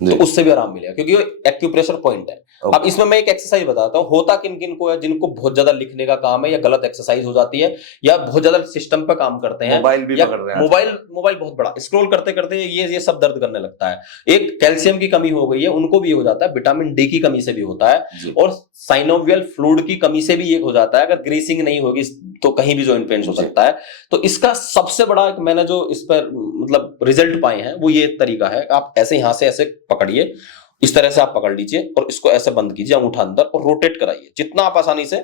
तो उससे भी आराम मिलेगा, क्योंकि वो एक्यूप्रेशर पॉइंट है। अब इसमें मैं एक एक्सरसाइज बताता हूँ, होता किन किन को है, जिनको बहुत ज्यादा लिखने का काम है या गलत एक्सरसाइज हो जाती है या बहुत ज्यादा सिस्टम पे काम करते हैं, मोबाइल भी या पकड़ रहे हैं, मोबाइल बहुत बड़ा स्क्रॉल करते करते ये सब दर्द करने लगता है। एक कैल्शियम की कमी हो गई है, उनको भी हो जाता है, विटामिन डी की कमी से भी होता है, और साइनोवियल फ्लूइड की कमी से भी ये हो जाता है। अगर ग्रीसिंग नहीं होगी तो कहीं भी जॉइंट पेन हो सकता है। तो इसका सबसे बड़ा मैंने जो इस पर मतलब रिजल्ट पाए हैं वो ये तरीका है, आप ऐसे यहां से ऐसे पकड़िए, इस तरह से आप पकड़ लीजिए और इसको ऐसे बंद कीजिए अंगूठा अंदर और रोटेट कराइए, जितना आप आसानी से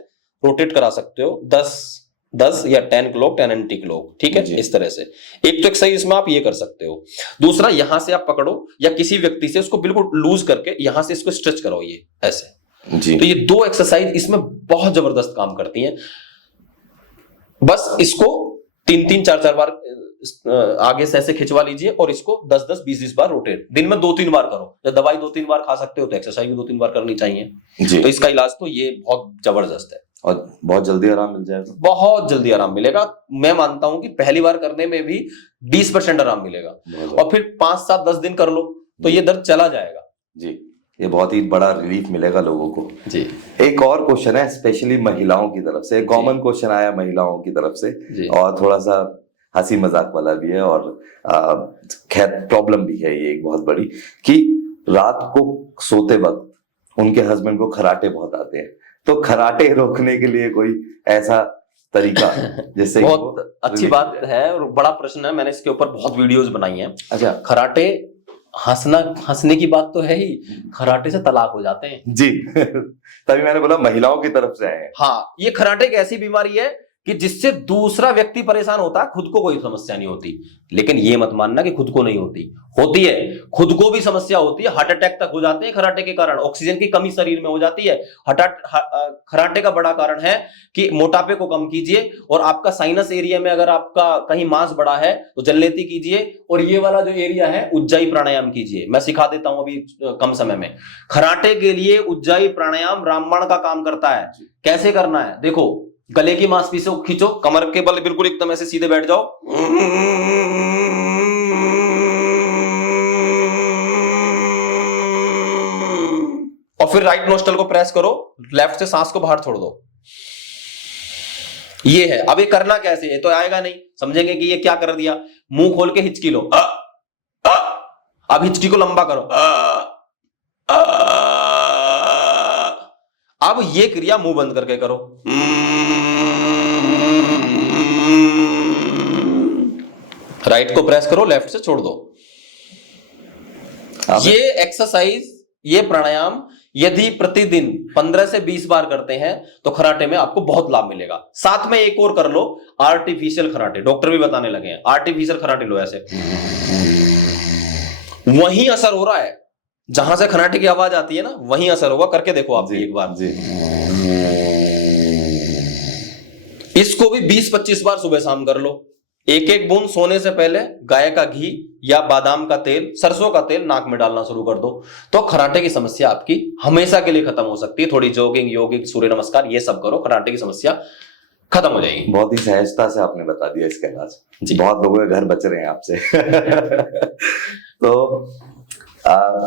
रोटेट करा सकते हो, 10 या 10 क्लॉक 10 एंटी क्लॉक, ठीक है। इस तरह से एक तो एक्सरसाइज इसमें आप ये कर सकते हो। दूसरा, यहां से आप पकड़ो या किसी व्यक्ति से उसको बिल्कुल लूज करके यहां से इसको स्ट्रेच कराओ, ये ऐसे जी। तो ये 2 एक्सरसाइज इसमें बहुत जबरदस्त काम करती हैं। बस इसको 3-3 4-4 बार आगे से ऐसे खिंचवा लीजिए और इसको 10-10 20-20 बार रोटेट, दिन में 2-3 बार करो। जब दवाई 2-3 बार खा सकते हो तो एक्सरसाइज भी 2-3 बार करनी चाहिए जी। तो इसका इलाज तो ये बहुत जबरदस्त है और बहुत जल्दी आराम मिल जाएगा, बहुत जल्दी आराम मिलेगा। मैं मानता हूं कि पहली बार करने में भी 20% आराम मिलेगा, और फिर 5-7-10 दिन कर लो तो ये दर्द चला जाएगा जी। ये बहुत ही बड़ा रिलीफ मिलेगा लोगों को जी। एक और क्वेश्चन है स्पेशली महिलाओं की तरफ से, कॉमन क्वेश्चन आया महिलाओं की तरफ से जी। और थोड़ा सा हंसी मजाक वाला भी है और खैर प्रॉब्लम भी है ये एक बहुत बड़ी, कि रात को सोते वक्त उनके हस्बैंड को खराटे बहुत आते हैं, तो खराटे रोकने के लिए कोई ऐसा तरीका जिससे बहुत अच्छी बात है और बड़ा प्रश्न है, मैंने इसके ऊपर बहुत वीडियोस बनाई हैं। अच्छा, खराटे हंसने की बात तो है ही, खराटे से तलाक हो जाते हैं जी तभी मैंने बोला महिलाओं की तरफ से आए। हाँ, ये खराटे एक ऐसी बीमारी है कि जिससे दूसरा व्यक्ति परेशान होता है, खुद को कोई समस्या नहीं होती। लेकिन ये मत मानना कि खुद को नहीं होती है, खुद को भी समस्या होती है। हार्ट अटैक तक हो जाते हैं खराटे के कारण, ऑक्सीजन की कमी शरीर में हो जाती है। खराटे का बड़ा कारण है कि मोटापे को कम कीजिए, और आपका साइनस एरिया में अगर आपका कहीं मांस बड़ा है तो जलनेती कीजिए, और ये वाला जो एरिया है उज्जाई प्राणायाम कीजिए। मैं सिखा देता हूं अभी कम समय में। खराटे के लिए उज्जाई प्राणायाम रामबाण का काम करता है। कैसे करना है देखो, गले की मांसपेशियों को खींचो, कमर के बल बिल्कुल एकदम ऐसे सीधे बैठ जाओ, और फिर राइट नोस्ट्रल को प्रेस करो, लेफ्ट से सांस को बाहर छोड़ दो। ये है। अब ये करना कैसे है तो आएगा नहीं, समझेंगे कि ये क्या कर दिया। मुंह खोल के हिचकी लो, अब हिचकी को लंबा करो, अब ये क्रिया मुंह बंद करके करो। राइट को प्रेस करो, लेफ्ट से छोड़ दो। ये एक्सरसाइज, ये प्राणायाम यदि प्रतिदिन 15 से 20 बार करते हैं तो खराटे में आपको बहुत लाभ मिलेगा। साथ में एक और कर लो, आर्टिफिशियल खराटे। डॉक्टर भी बताने लगे हैं आर्टिफिशियल खराटे लो, ऐसे वहीं असर हो रहा है जहां से खराटे की आवाज आती है ना, वहीं असर होगा। करके देखो आप एक बार जी। इसको भी 20-25 बार सुबह शाम कर लो। एक बूंद सोने से पहले गाय का घी या बादाम का तेल, सरसों का तेल नाक में डालना शुरू कर दो, तो खराटे की समस्या आपकी हमेशा के लिए खत्म हो सकती है। थोड़ी जॉगिंग, योगिक, सूर्य नमस्कार ये सब करो, खराटे की समस्या खत्म हो जाएगी। बहुत ही सहजता से आपने बता दिया इसका इलाज जी। बहुत लोगों के घर बच रहे हैं आपसे तो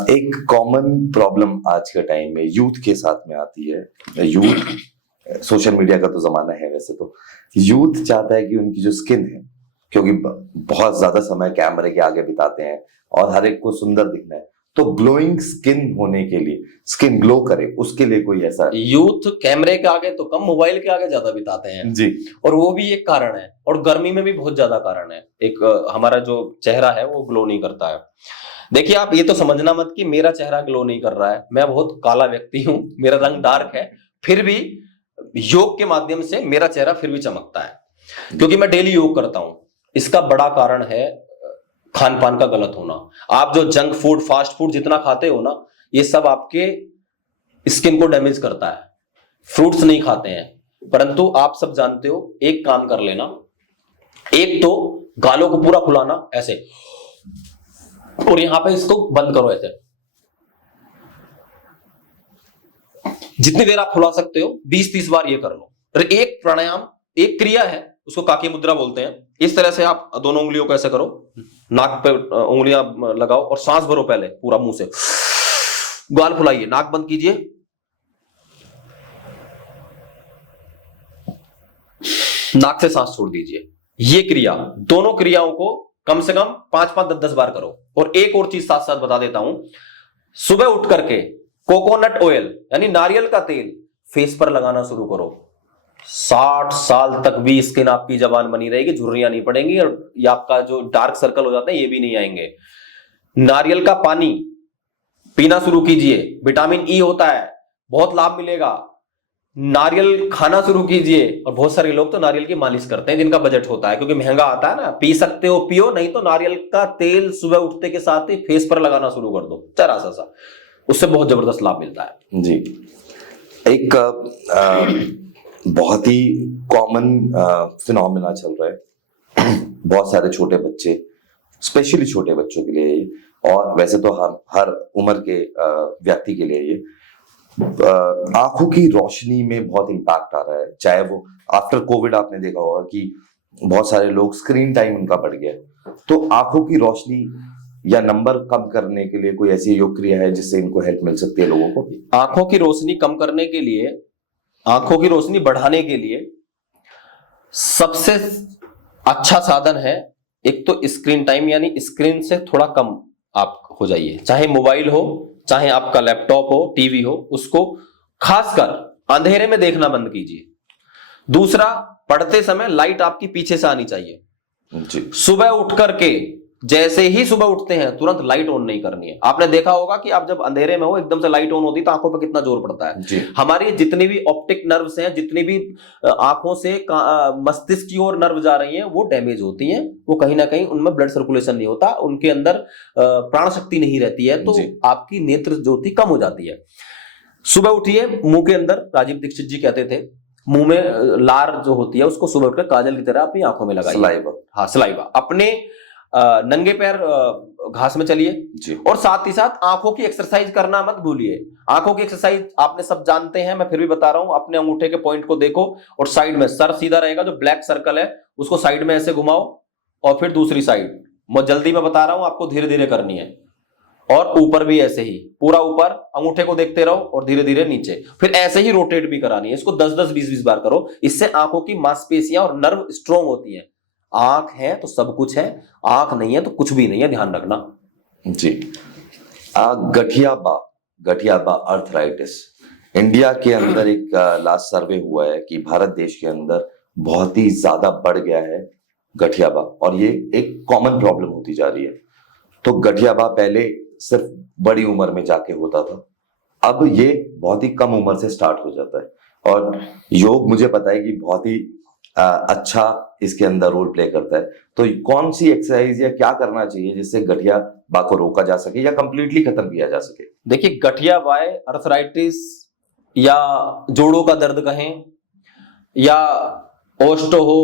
एक कॉमन प्रॉब्लम आज के टाइम में यूथ के साथ में आती है। यूथ, सोशल मीडिया का तो जमाना है वैसे, तो यूथ चाहता है कि उनकी जो स्किन है, क्योंकि बहुत ज्यादा समय कैमरे के आगे बिताते हैं और हर एक को सुंदर दिखना है, तो ग्लोइंग स्किन होने के लिए, स्किन ग्लो करे, उसके लिए कोई ऐसा। यूथ कैमरे के आगे तो कम, मोबाइल के आगे ज्यादा बिताते हैं जी, और वो भी एक कारण है, और गर्मी में भी बहुत ज्यादा कारण है। एक हमारा जो चेहरा है वो ग्लो नहीं करता है। देखिए, आप ये तो समझना मत कि मेरा चेहरा ग्लो नहीं कर रहा है, मैं बहुत काला व्यक्ति हूं, मेरा रंग डार्क है, फिर भी योग के माध्यम से मेरा चेहरा फिर भी चमकता है, क्योंकि मैं डेली योग करता हूं। इसका बड़ा कारण है खान पान का गलत होना। आप जो जंक फूड, फास्ट फूड जितना खाते हो ना, ये सब आपके स्किन को डैमेज करता है। फ्रूट्स नहीं खाते हैं, परंतु आप सब जानते हो, एक काम कर लेना, एक तो गालों को पूरा फुलाना ऐसे, और यहां पे इसको बंद करो ऐसे, जितनी देर आप फुला सकते हो 20-30 बार ये कर लो। एक प्राणायाम, एक क्रिया है, उसको काकी मुद्रा बोलते हैं। इस तरह से आप दोनों उंगलियों को ऐसे करो, नाक पे उंगलियां लगाओ और सांस भरो पहले पूरा मुंह से, गाल फुलाइए, नाक बंद कीजिए, नाक से सांस छोड़ दीजिए। ये क्रिया, दोनों क्रियाओं को कम से कम 5-5, 10-10 बार करो। और एक और चीज साथ साथ बता देता हूं, सुबह उठ करके कोकोनट ऑयल यानी नारियल का तेल फेस पर लगाना शुरू करो। 60 साल तक भी स्किन आपकी जवान बनी रहेगी, झुर्रियां नहीं पड़ेंगी और ये आपका जो डार्क सर्कल हो जाते हैं ये भी नहीं आएंगे। नारियल का पानी पीना शुरू कीजिए, विटामिन ई होता है, बहुत लाभ मिलेगा। नारियल खाना शुरू कीजिए, और बहुत सारे लोग तो नारियल की मालिश करते हैं जिनका बजट होता है, क्योंकि महंगा आता है ना। पी सकते हो पियो, नहीं तो नारियल का तेल सुबह उठते के साथ ही फेस पर लगाना शुरू कर दो, जरा सा, उससे बहुत जबरदस्त लाभ मिलता है जी। एक बहुत ही कॉमन फिनोमेना चल रहा है बहुत सारे छोटे बच्चे, स्पेशली छोटे बच्चों के लिए ये, और वैसे तो हम हर उम्र के व्यक्ति के लिए ये, आंखों की रोशनी में बहुत इम्पैक्ट आ रहा है। चाहे वो आफ्टर कोविड आपने देखा होगा कि बहुत सारे लोग स्क्रीन टाइम उनका बढ़ गया, तो आंखों की रोशनी या नंबर कम करने के लिए कोई ऐसी योग क्रिया है जिससे इनको हेल्प मिल सकती है लोगों को? आंखों की रोशनी कम करने के लिए, आंखों की रोशनी बढ़ाने के लिए सबसे अच्छा साधन है, एक तो स्क्रीन टाइम, यानी स्क्रीन से थोड़ा कम आप हो जाइए, चाहे मोबाइल हो, चाहे आपका लैपटॉप हो, टीवी हो, उसको खासकर अंधेरे में देखना बंद कीजिए। दूसरा, पढ़ते समय लाइट आपकी पीछे से आनी चाहिए जी। सुबह उठ करके जैसे ही सुबह उठते हैं तुरंत लाइट ऑन नहीं करनी है। आपने देखा होगा कि आप जब अंधेरे में हो एकदम से लाइट ऑन होती है तो आंखों पर कितना जोर पड़ता है जी। हमारी जितनी भी ऑप्टिक नर्व्स हैं, जितनी भी आंखों से मस्तिष्क की ओर नर्व जा रही हैं, वो डैमेज होती हैं, वो कहीं ना कहीं उनमें ब्लड सर्कुलेशन नहीं होता, उनके अंदर प्राण शक्ति नहीं रहती है, तो आपकी नेत्र ज्योति कम हो जाती है। सुबह उठिए, मुंह के अंदर, राजीव दीक्षित जी कहते थे, मुंह में लार जो होती है उसको सुबह उठकर काजल की तरह अपनी आंखों में लगाइए। सलाइवा। हाँ, सलाइवा। अपने नंगे पैर घास में चलिए, और साथ ही साथ आंखों की एक्सरसाइज करना मत भूलिए। आंखों की एक्सरसाइज आपने सब जानते हैं, मैं फिर भी बता रहा हूं। अपने अंगूठे के पॉइंट को देखो और साइड में सर सीधा रहेगा, जो ब्लैक सर्कल है उसको साइड में ऐसे घुमाओ, और फिर दूसरी साइड, मैं जल्दी में बता रहा हूं, आपको धीरे धीरे करनी है। और ऊपर भी ऐसे ही, पूरा ऊपर अंगूठे को देखते रहो और धीरे धीरे नीचे, फिर ऐसे ही रोटेट भी करानी है। इसको 10-10, 20-20 बार करो। इससे आंखों की मांसपेशियां और नर्व स्ट्रॉन्ग होती है। आंख है तो सब कुछ है, आंख नहीं है तो कुछ भी नहीं है, ध्यान रखना जी। गठियाबा अर्थराइटिस, इंडिया के अंदर एक लास्ट सर्वे हुआ है कि भारत देश के अंदर बहुत ही ज्यादा बढ़ गया है गठियाबा, और ये एक कॉमन प्रॉब्लम होती जा रही है। तो गठियाबा पहले सिर्फ बड़ी उम्र में जाके होता था, अब ये बहुत ही कम उम्र से स्टार्ट हो जाता है, और योग मुझे पता है कि बहुत ही अच्छा इसके अंदर रोल प्ले करता है। तो कौन सी एक्सरसाइज या क्या करना चाहिए जिससे गठियाबा को रोका जा सके या कंप्लीटली खत्म किया जा सके? देखिए, गठियाबा, अर्थराइटिस या जोड़ों का दर्द कहें, या ओस्टो हो,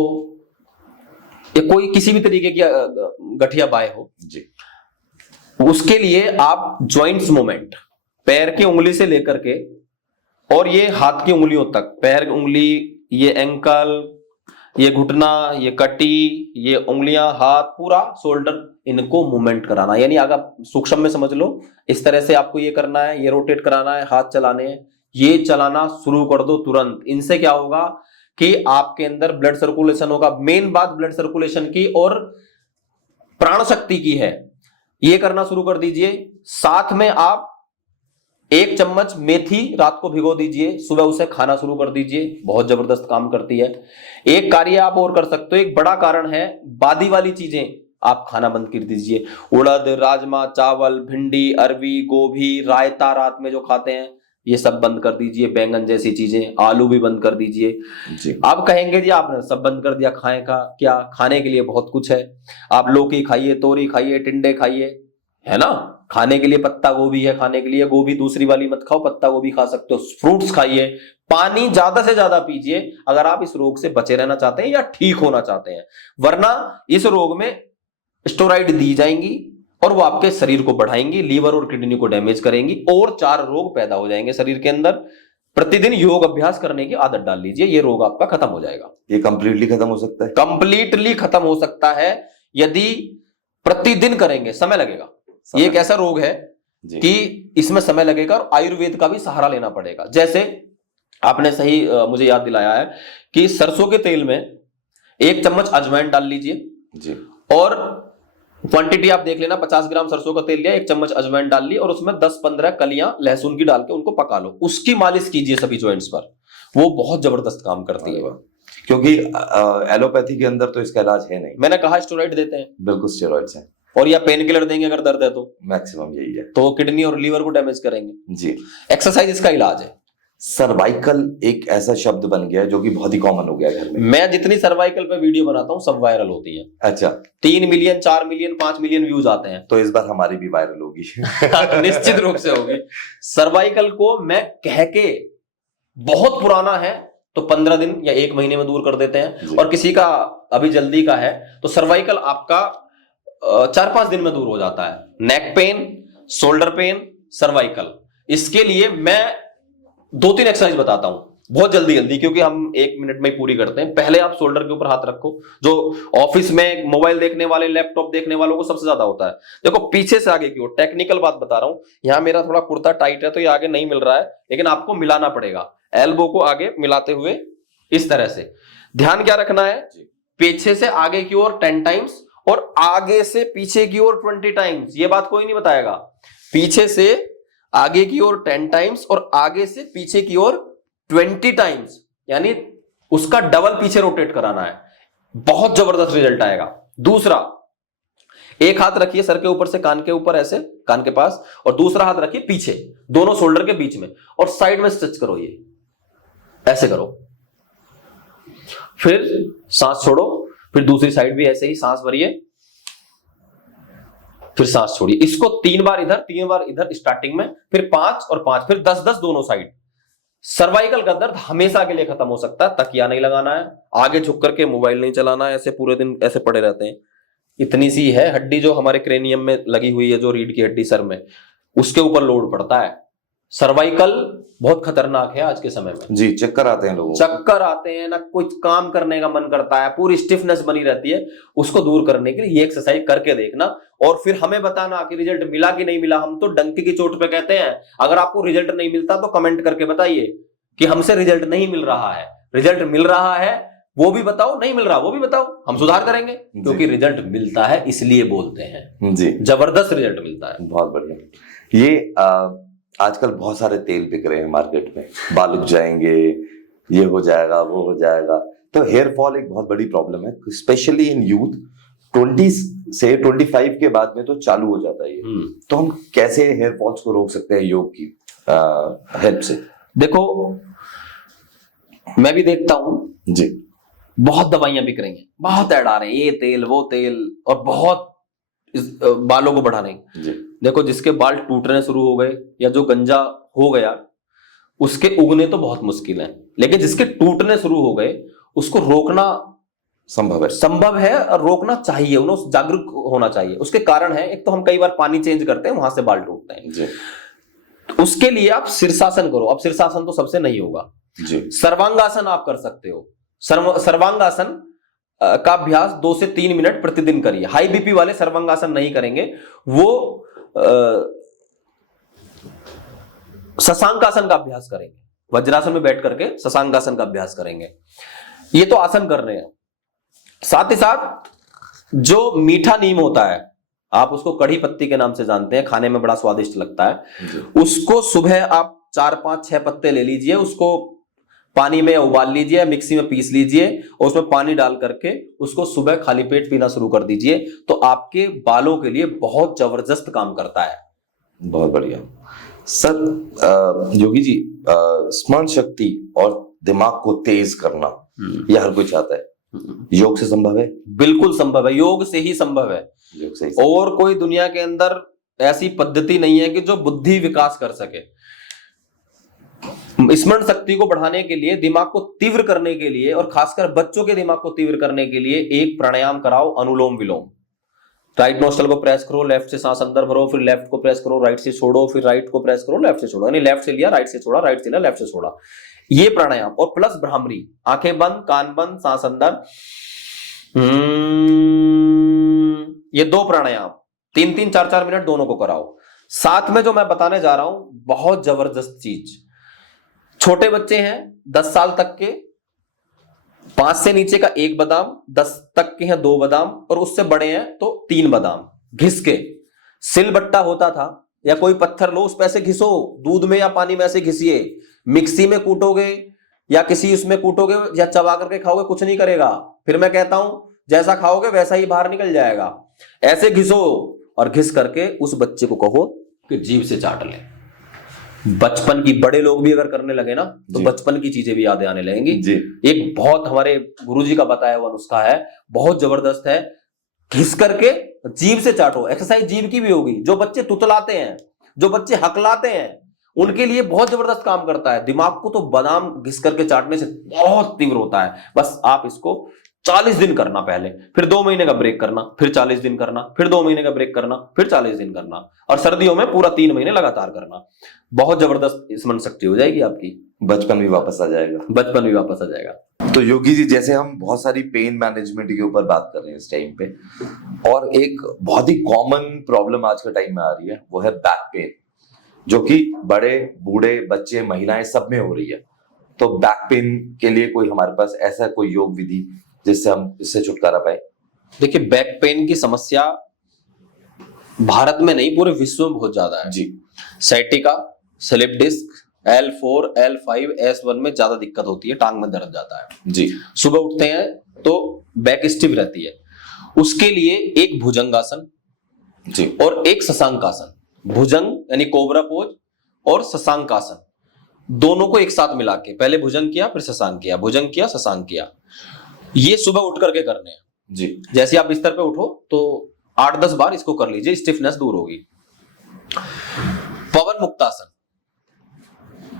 या कोई किसी भी तरीके की गठियाबा हो जी, उसके लिए आप जॉइंट्स मूवमेंट, पैर की उंगली से लेकर के और ये हाथ की उंगलियों तक, पैर की उंगली, ये एंकल, ये घुटना, ये कटी, ये उंगलियां, हाथ, पूरा शोल्डर, इनको मूवमेंट कराना। यानी अगर सूक्ष्म में समझ लो, इस तरह से आपको ये करना है, ये रोटेट कराना है, हाथ चलाने हैं, ये चलाना शुरू कर दो तुरंत। इनसे क्या होगा कि आपके अंदर ब्लड सर्कुलेशन होगा। मेन बात ब्लड सर्कुलेशन की और प्राण शक्ति की है, ये करना शुरू कर दीजिए। साथ में आप 1 चम्मच मेथी रात को भिगो दीजिए, सुबह उसे खाना शुरू कर दीजिए, बहुत जबरदस्त काम करती है। एक कार्य आप और कर सकते हो, एक बड़ा कारण है, बादी वाली चीजें आप खाना बंद कर दीजिए। उड़द, राजमा, चावल, भिंडी, अरवी, गोभी, रायता रात में जो खाते हैं ये सब बंद कर दीजिए। बैंगन जैसी चीजें, आलू भी बंद कर दीजिए जी। आप कहेंगे जी आपने सब बंद कर दिया, खाएं का क्या? खाने के लिए बहुत कुछ है। आप लौकी खाइए, तोरी खाइए, टिंडे खाइए, है ना, खाने के लिए पत्ता गोभी है, खाने के लिए गोभी दूसरी वाली मत खाओ, पत्ता गोभी खा सकते हो। फ्रूट्स खाइए, पानी ज्यादा से ज्यादा पीजिए अगर आप इस रोग से बचे रहना चाहते हैं या ठीक होना चाहते हैं, वरना इस रोग में स्टेरॉइड दी जाएंगी और वो आपके शरीर को बढ़ाएंगी, लीवर और किडनी को डैमेज करेंगी, और 4 रोग पैदा हो जाएंगे शरीर के अंदर। प्रतिदिन योग अभ्यास करने की आदत डाल लीजिए, ये रोग आपका खत्म हो जाएगा। ये कंप्लीटली खत्म हो सकता है? कंप्लीटली खत्म हो सकता है यदि प्रतिदिन करेंगे। समय लगेगा, ये एक ऐसा रोग है जी। कि इसमें समय लगेगा और आयुर्वेद का भी सहारा लेना पड़ेगा। जैसे आपने सही मुझे याद दिलाया है कि सरसों के तेल में 1 चम्मच अजवाइन डाल लीजिए जी। और क्वांटिटी आप देख लेना, 50 ग्राम सरसों का तेल लिया, 1 चम्मच अजवाइन डाल ली और उसमें 10-15 कलियां लहसुन की डाल के उनको पका लो, उसकी मालिश कीजिए सभी जॉइंट्स पर, वो बहुत जबरदस्त काम करती है। क्योंकि एलोपैथी के अंदर तो इसका इलाज है नहीं। मैंने कहा स्टेरॉइड देते हैं, बिल्कुल स्टेरॉइड्स हैं, और या पेन किलर देंगे अगर दर्द है तो, मैक्सिमम यही है, तो किडनी और लीवर को डैमेज करेंगे। जी। एक्सरसाइज इसका इलाज है। सर्वाइकल एक ऐसा शब्द बन गया है जो कि बहुत ही कॉमन हो गया है घर में। मैं जितनी सर्वाइकल पे वीडियो बनाता हूं सब वायरल होती है। अच्छा। 3 मिलियन, 4 मिलियन, 5 मिलियन व्यूज आते हैं। तो इस बार हमारी भी वायरल होगी। निश्चित रूप से होगी। सर्वाइकल को मैं कह के, बहुत पुराना है तो 15 दिन या 1 महीने में दूर कर देते हैं, और किसी का अभी जल्दी का है तो सर्वाइकल आपका 4-5 दिन में दूर हो जाता है। Neck pain, shoulder pain, cervical, इसके लिए मैं 2-3 एक्सरसाइज बताता हूं बहुत जल्दी जल्दी, क्योंकि हम 1 मिनट में ही पूरी करते हैं। पहले आप शोल्डर के ऊपर हाथ रखो, जो ऑफिस में मोबाइल देखने वाले, लैपटॉप देखने वालों को सबसे ज्यादा होता है। देखो पीछे से आगे की ओर, टेक्निकल बात बता रहा हूं, यहां मेरा थोड़ा कुर्ता टाइट है तो ये आगे नहीं मिल रहा है, लेकिन आपको मिलाना पड़ेगा, एल्बो को आगे मिलाते हुए इस तरह से। ध्यान क्या रखना है, पीछे से आगे की ओर 10 टाइम्स और आगे से पीछे की ओर 20 टाइम्स। ये बात कोई नहीं बताएगा। पीछे से आगे की ओर 10 टाइम्स और आगे से पीछे की ओर 20 टाइम्स, यानी उसका डबल पीछे रोटेट कराना है। बहुत जबरदस्त रिजल्ट आएगा। दूसरा, एक हाथ रखिए सर के ऊपर से कान के ऊपर, ऐसे कान के पास, और दूसरा हाथ रखिए पीछे, दोनों शोल्डर के बीच में, और साइड में स्ट्रेच करो, ये ऐसे करो। फिर सांस छोड़ो, फिर दूसरी साइड भी ऐसे ही सांस भरिए, फिर सांस छोड़िए। इसको 3 बार इधर, 3 बार इधर स्टार्टिंग में, फिर 5 और 5, फिर 10-10 दोनों साइड। सर्वाइकल का दर्द हमेशा के लिए खत्म हो सकता है। तकिया नहीं लगाना है, आगे झुक करके मोबाइल नहीं चलाना है, ऐसे पूरे दिन ऐसे पड़े रहते हैं। इतनी सी है हड्डी जो हमारे क्रेनियम में लगी हुई है, जो रीढ़ की हड्डी सर में, उसके ऊपर लोड पड़ता है। सर्वाइकल बहुत खतरनाक है आज के समय में। जी, चक्कर आते हैं लोगों को, चक्कर आते हैं ना, कुछ काम करने का मन करता है, पूरी स्टिफनेस बनी रहती है। उसको दूर करने के लिए ये एक्सरसाइज करके देखना और फिर हमें बताना कि रिजल्ट मिला कि नहीं मिला। हम तो डंकी की चोट पे कहते हैं, अगर आपको रिजल्ट नहीं मिलता तो कमेंट करके बताइए कि हमसे रिजल्ट नहीं मिल रहा है। रिजल्ट मिल रहा है वो भी बताओ, नहीं मिल रहा वो भी बताओ, हम सुधार करेंगे। क्योंकि रिजल्ट मिलता है इसलिए बोलते हैं जी, जबरदस्त रिजल्ट मिलता है। बहुत बढ़िया। ये आजकल बहुत सारे तेल बिक रहे हैं मार्केट में, बाल उग जाएंगे, ये हो जाएगा, वो हो जाएगा। तो हेयर फॉल एक बहुत बड़ी प्रॉब्लम है, स्पेशली इन यूथ। 20 से 25 के बाद में तो चालू हो जाता है ये। तो हम कैसे हेयर फॉल्स को रोक सकते हैं योग की हेल्प से? देखो, मैं भी देखता हूं जी, बहुत दवाइयां बिक रही हैं, बहुत ऐड आ रहे हैं, ये तेल वो तेल, और बहुत बालों को बढ़ाने। देखो, जिसके बाल टूटने शुरू हो गए या जो गंजा हो गया, उसके उगने तो बहुत मुश्किल है, लेकिन जिसके टूटने शुरू हो गए उसको रोकना संभव है और रोकना चाहिए, उन्हें जागरूक होना चाहिए। उसके कारण है, एक तो हम कई बार पानी चेंज करते हैं, वहां से बाल टूटते हैं जी। तो उसके लिए आप शीर्षासन करो। अब शीर्षासन तो सबसे नहीं होगा जी, सर्वांगासन आप कर सकते हो। सर्वांगासन का अभ्यास 2 से 3 मिनट प्रतिदिन करिए। हाई बीपी वाले सर्वांगासन नहीं करेंगे, वो शशांकासन का अभ्यास करेंगे। वज्रासन में बैठ करके शशांकासन का अभ्यास करेंगे। ये तो आसन कर रहे हैं। साथ ही साथ जो मीठा नीम होता है, आप उसको कढ़ी पत्ती के नाम से जानते हैं, खाने में बड़ा स्वादिष्ट लगता है। उसको सुबह आप 4-5-6 पत्ते ले लीजिए, उसको पानी में उबाल लीजिए, मिक्सी में पीस लीजिए और उसमें पानी डाल करके उसको सुबह खाली पेट पीना शुरू कर दीजिए। तो आपके बालों के लिए बहुत जबरदस्त काम करता है। बहुत बढ़िया सर। योगी जी, स्मरण शक्ति और दिमाग को तेज करना, यह हर कोई चाहता है, योग से संभव है? बिल्कुल संभव है, योग से ही संभव है। योग से ही और कोई दुनिया के अंदर ऐसी पद्धति नहीं है कि जो बुद्धि विकास कर सके। स्मरण शक्ति को बढ़ाने के लिए, दिमाग को तीव्र करने के लिए, और खासकर बच्चों के दिमाग को तीव्र करने के लिए एक प्राणायाम कराओ, अनुलोम विलोम। राइट नोस्ट्रल को प्रेस करो, लेफ्ट से सांस अंदर भरो, फिर लेफ्ट को प्रेस करो, राइट से छोड़ो, फिर राइट को प्रेस करो, लेफ्ट से छोड़ो, यानी लेफ्ट से लिया, राइट से छोड़ा, राइट से लिया, लेफ्ट से छोड़ा। ये प्राणायाम और प्लस भ्रामरी, आंखें बंद, कान बंद, सांस अंदर, ये 2 प्राणायाम 3-3, 4-4 मिनट दोनों को कराओ। साथ में जो मैं बताने जा रहा हूं बहुत जबरदस्त चीज, छोटे बच्चे हैं 10 साल तक के, 5 से नीचे का 1 बादाम, 10 तक के हैं 2 बादाम, और उससे बड़े हैं तो 3 बादाम घिस के, सिलबट्टा होता था या कोई पत्थर लो, उस पे ऐसे घिसो, दूध में या पानी में ऐसे घिसिए, मिक्सी में कूटोगे या किसी उसमें कूटोगे या चबा करके खाओगे, कुछ नहीं करेगा। फिर मैं कहता हूं जैसा खाओगे वैसा ही बाहर निकल जाएगा। ऐसे घिसो और घिस करके उस बच्चे को कहो कि जीभ से चाट ले। बचपन की, बड़े लोग भी अगर करने लगे ना तो बचपन की चीजें भी याद आने लगेंगी जी। एक बहुत हमारे गुरुजी का बताया हुआ नुस्खा है, बहुत जबरदस्त है, घिस करके जीभ से चाटो। एक्सरसाइज जीभ की भी होगी। जो बच्चे तुतलाते हैं, जो बच्चे हकलाते हैं, उनके लिए बहुत जबरदस्त काम करता है। दिमाग को तो बादाम घिस करके चाटने से बहुत तीव्र होता है। बस आप इसको 40 दिन करना पहले, फिर 2 महीने का ब्रेक करना, फिर 40 दिन करना, फिर 2 महीने का ब्रेक करना, फिर 40 दिन करना, और सर्दियों में पूरा 3 महीने लगातार करना। बहुत जबरदस्त स्मरण शक्ति हो जाएगी आपकी, बचपन भी वापस आ जाएगा, बचपन भी वापस आ जाएगा। तो योगी जी, जैसे हम बहुत सारी पेन मैनेजमेंट के ऊपर बात कर रहे हैं इस टाइम पे, और एक बहुत ही कॉमन प्रॉब्लम आज के टाइम में आ रही है, वो है बैक पेन, जो कि बड़े, बूढ़े, बच्चे, महिलाएं सब में हो रही है। तो बैक पेन के लिए कोई हमारे पास ऐसा कोई योग विधि जिससे हम इससे छुटकारा पाए? देखिए, बैक पेन की समस्या भारत में नहीं पूरे विश्व में बहुत ज्यादा है जी। Sciatica, slip disc, L4, L5, S1 में ज्यादा दिक्कत होती है, टांग में दर्द जाता है जी। सुबह उठते हैं तो बैक स्टिफ रहती है, उसके लिए एक भुजंगासन जी और एक शशांकासन। भुजंग यानी कोबरा पोज और शशांकासन, दोनों को एक साथ मिला के पहले भुजंग किया, फिर शशांक किया, भुजंग किया, शशांक किया। ये सुबह उठ करके करने हैं जी। जैसे आप बिस्तर पे उठो तो 8-10 बार इसको कर लीजिए, स्टिफनेस दूर होगी। पवन मुक्तासन,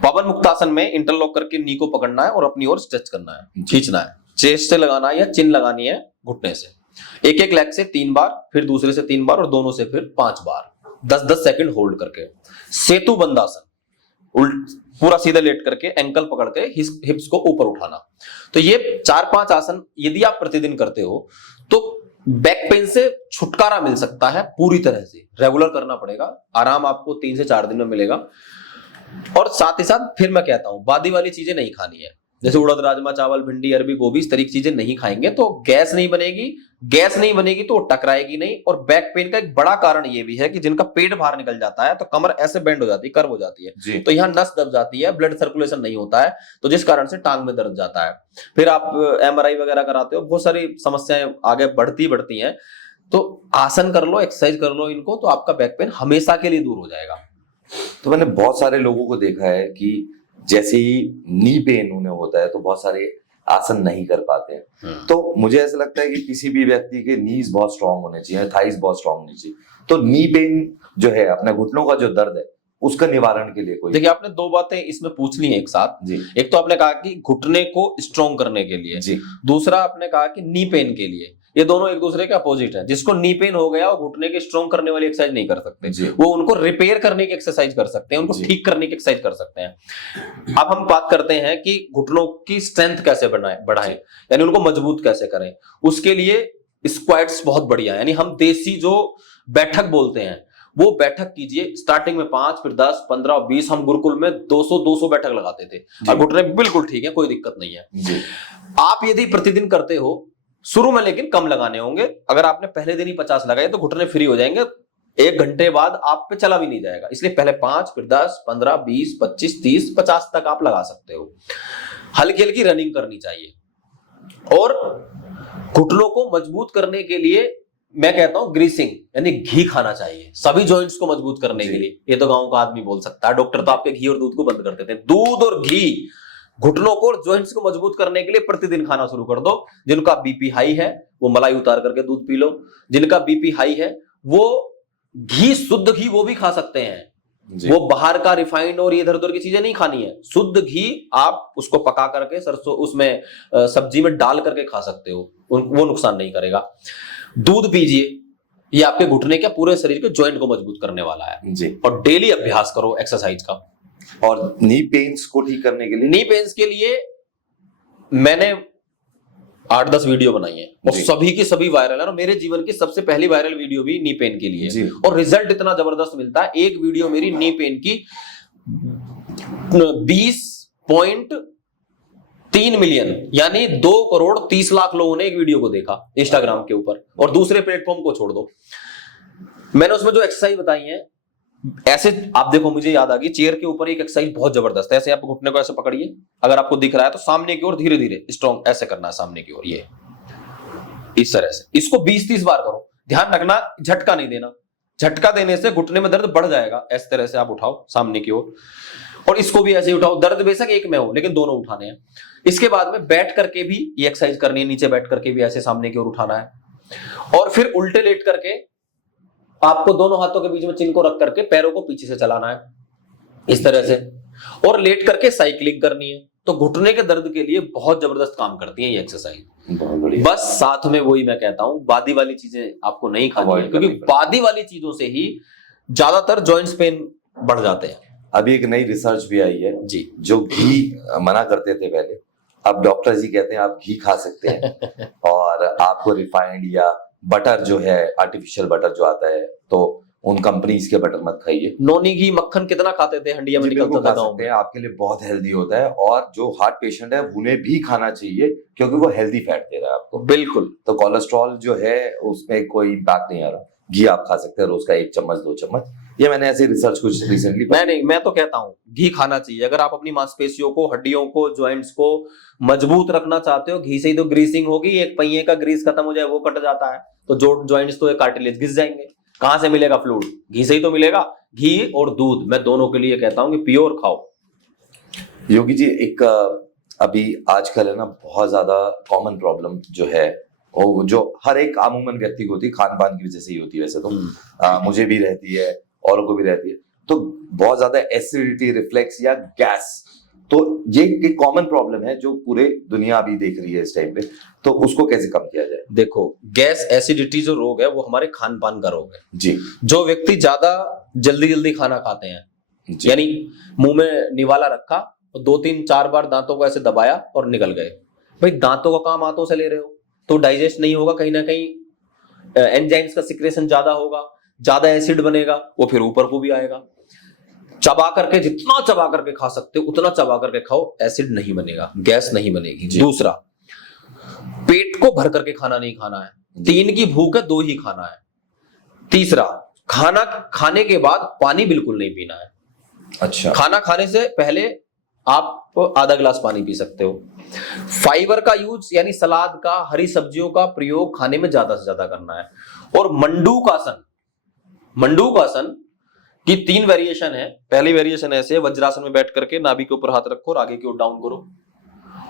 पवन मुक्तासन में इंटरलॉक करके नी को पकड़ना है और अपनी ओर स्ट्रेच करना है, खींचना है, चेस्ट से लगाना है या चिन लगानी है घुटने से। एक एक लेग से 3 बार, फिर दूसरे से 3 बार और दोनों से फिर 5 बार, 10-10 सेकंड होल्ड करके। सेतु बंदासन, पूरा सीधे लेट करके एंकल पकड़ के हिप्स को ऊपर उठाना। तो ये 4-5 आसन यदि आप प्रतिदिन करते हो तो बैक पेन से छुटकारा मिल सकता है पूरी तरह से। रेगुलर करना पड़ेगा, आराम आपको 3 से 4 दिन में मिलेगा। और साथ ही साथ फिर मैं कहता हूं, बादी वाली चीजें नहीं खानी है, जैसे उड़द, राजमा, चावल, भिंडी, अरबी, गोभी, इस तरह की चीजें नहीं खाएंगे तो गैस नहीं बनेगी। गैस नहीं बनेगी तो टकराएगी नहीं। और बैक पेन का एक बड़ा कारण ये भी है कि जिनका पेट बाहर निकल जाता है तो कमर ऐसे बेंड हो जाती है, कर्व हो जाती है, तो यहाँ नस दब जाती है, ब्लड सर्कुलेशन नहीं होता है, तो जिस कारण से टांग में दर्द जाता है। फिर आप MRI वगैरह कराते हो, बहुत सारी समस्याएं आगे बढ़ती हैं। तो आसन कर लो, एक्सरसाइज कर लो इनको, तो आपका बैक पेन हमेशा के लिए दूर हो जाएगा। तो मैंने बहुत सारे लोगों को देखा है कि जैसे ही नी पेन उन्हें होता है तो बहुत सारे आसन नहीं कर पाते हैं। तो मुझे ऐसा लगता है कि किसी भी व्यक्ति के नीज बहुत स्ट्रांग होने चाहिए, थाइस बहुत स्ट्रांग होनी चाहिए। तो नी पेन जो है, अपने घुटनों का जो दर्द है, उसका निवारण के लिए कोई? देखिए, आपने 2 बातें इसमें पूछ ली हैं एक साथ जी। एक तो आपने कहा कि घुटने को स्ट्रांग करने के लिए जी, दूसरा आपने कहा कि नी पेन के लिए। ये दोनों एक दूसरे के अपोजिट है। जिसको नी पेन हो गया वो घुटने के स्ट्रांग करने वाली एक्सरसाइज नहीं कर सकते, वो उनको रिपेयर करने की एक्सरसाइज कर सकते हैं, उनको ठीक करने की एक्सरसाइज कर सकते हैं। अब हम बात करते हैं कि घुटनों की स्ट्रेंथ कैसे बढ़ाएं, यानी उनको मजबूत कैसे करें। उसके लिए स्क्वाट्स बहुत बढ़िया है, यानी हम देसी जो बैठक बोलते हैं वो बैठक कीजिए। स्टार्टिंग में 5, फिर 10, 15, 20, हम गुरुकुल में 200 बैठक लगाते थे और घुटने बिल्कुल ठीक है, कोई दिक्कत नहीं है। आप यदि प्रतिदिन करते हो, शुरू में लेकिन कम लगाने होंगे। अगर आपने पहले दिन ही 50 लगाए तो घुटने फ्री हो जाएंगे, 1 घंटे बाद आप पे चला भी नहीं जाएगा। इसलिए पहले 5, फिर 10, 15, 20, 25, 30, 50 तक आप लगा सकते हो। हल्की हल्की रनिंग करनी चाहिए। और घुटनों को मजबूत करने के लिए मैं कहता हूं ग्रीसिंग, यानी घी खाना चाहिए सभी जॉइंट्स को मजबूत करने के लिए। ये तो गांव का आदमी बोल सकता है, डॉक्टर तो आपके घी और दूध को बंद कर देते हैं। दूध और घी घुटनों को, जॉइंट्स को मजबूत करने के लिए प्रतिदिन खाना शुरू कर दो। जिनका बीपी हाई है वो मलाई उतार करके दूध पी लो। जिनका बीपी हाई है वो घी, शुद्ध घी वो भी खा सकते हैं। वो बाहर का रिफाइंड और इधर उधर की चीजें नहीं खानी है। शुद्ध घी आप उसको पका करके सरसों उसमें सब्जी में डाल करके खा सकते हो, वो नुकसान नहीं करेगा। दूध पीजिए, ये आपके घुटने के पूरे शरीर के जॉइंट को मजबूत करने वाला है। जी। और डेली अभ्यास करो एक्सरसाइज का। और नी पेन्स को ठीक करने के लिए? नी पेन्स के लिए मैंने 8-10 वीडियो बनाई है और जी। सभी की सभी वायरल है, और मेरे जीवन की सबसे पहली वायरल वीडियो भी नी पेन के लिए जी। है। और रिजल्ट इतना जबरदस्त मिलता है। एक वीडियो मेरी नी पेन की 20.3 मिलियन यानी 2,30,00,000 लोगों ने एक वीडियो को देखा इंस्टाग्राम के ऊपर, और दूसरे प्लेटफॉर्म को छोड़ दो। मैंने उसमें जो एक्सरसाइज बताई है, ऐसे आप देखो, मुझे याद आ गई, चेयर के ऊपर एक एक्सरसाइज बहुत जबरदस्त है। ऐसे आप घुटने को ऐसे पकड़िए, अगर आपको दिख रहा है तो सामने की ओर धीरे धीरे स्ट्रॉन्ग ऐसे करना है, सामने की ओर, ये इस तरह से। इसको 20-30 बार करो। ध्यान रखना, झटका नहीं देना। झटका देने से घुटने में दर्द बढ़ जाएगा। इस तरह से आप उठाओ सामने की ओर, और इसको भी ऐसे ही उठाओ। दर्द बेशक एक में हो, लेकिन दोनों उठाने हैं। इसके बाद में बैठ करके भी ये एक्सरसाइज करनी है। नीचे बैठ करके भी ऐसे सामने की ओर उठाना है, और फिर उल्टे लेट करके आपको दोनों हाथों के बीच में चिन को रख करके पैरों को पीछे से चलाना है, इस तरह से। और लेट करके साइकिलिंग करनी है। तो घुटने के दर्द के लिए बहुत जबरदस्त काम करती है ये एक्सरसाइज। बहुत बढ़िया। बस साथ में वही मैं कहता हूं, बादी वाली चीजें आपको नहीं खानी है, क्योंकि बादी वाली चीजों से ही ज्यादातर जॉइंट्स पेन बढ़ जाते हैं। अभी एक नई रिसर्च भी आई है जी, जो घी मना करते थे पहले, अब डॉक्टर जी कहते हैं आप घी खा सकते हैं। और आपको रिफाइंड या बटर जो है, आर्टिफिशियल बटर जो आता है, तो उन कंपनीज के बटर मत खाइए। नोनी घी मक्खन कितना खाते थे, हंडिया में जी, बिल्कुल निकलता था खा गाँव सकते में। हैं, आपके लिए बहुत हेल्दी होता है। और जो हार्ट पेशेंट है उन्हें भी खाना चाहिए, क्योंकि वो हेल्दी फैट दे रहा है आपको। बिल्कुल। तो कोलेस्ट्रॉल जो है उसमें कोई इम्पैक्ट नहीं आ रहा। घी आप खा सकते हैं रोज का 1 चम्मच 2 चम्मच। ये मैंने ऐसे रिसर्च कुछ रिसेंटली। नहीं, मैं तो कहता हूं घी खाना चाहिए। अगर आप अपनी मांसपेशियों को, हड्डियों को, जॉइंट्स को मजबूत रखना चाहते हो, घी से ही तो ग्रीसिंग होगी। एक पहिए का ग्रीस खत्म हो जाए, वो कट जाता है, तो जो जॉइंट्स तो कार्टिलेज घिस जाएंगे। कहां से मिलेगा फ्लूइड? घी से ही तो मिलेगा। घी और दूध, मैं दोनों के लिए कहता हूं कि प्योर खाओ। योगी जी, एक अभी आजकल है ना, बहुत ज्यादा कॉमन प्रॉब्लम जो है, वो जो हर एक अमूमन व्यक्ति को होती है, खान पान की वजह से ही होती है। वैसे तो मुझे भी रहती है, औरों को भी रहती है। तो बहुत ज्यादा एसिडिटी, रिफ्लेक्स या गैस, तो ये एक कॉमन प्रॉब्लम है जो पूरे दुनिया अभी देख रही है इस टाइम पे। तो उसको कैसे कम किया जाए? देखो, गैस एसिडिटी जो रोग है वो हमारे खान पान का रोग है। जी। जो व्यक्ति ज्यादा जल्दी जल्दी खाना खाते हैं, यानी मुंह में निवाला रखा और 2-3-4 बार दांतों को ऐसे दबाया और निकल गए। भाई, दांतों का काम हाथों से ले रहे हो तो डाइजेस्ट नहीं होगा, कहीं ना कहीं एंजाइम्स का सिक्रेशन ज्यादा होगा, ज्यादा एसिड बनेगा, वो फिर ऊपर को भी आएगा। चबा करके, जितना चबा करके खा सकते हो उतना चबा करके खाओ, एसिड नहीं बनेगा, गैस नहीं बनेगी। दूसरा, पेट को भर करके खाना नहीं खाना है। 3 की भूख है, 2 ही खाना है। तीसरा, खाना खाने के बाद पानी बिल्कुल नहीं पीना है। अच्छा। खाना खाने से पहले आप आधा गिलास पानी पी सकते हो। फाइबर का यूज, यानी सलाद का, हरी सब्जियों का प्रयोग खाने में ज्यादा से ज्यादा करना है। और मंडूकासन, मंडूकासन की 3 वेरिएशन है। पहली वेरिएशन ऐसे है, वज्रासन में बैठ करके नाभि के ऊपर हाथ रखो और आगे की ओर डाउन करो।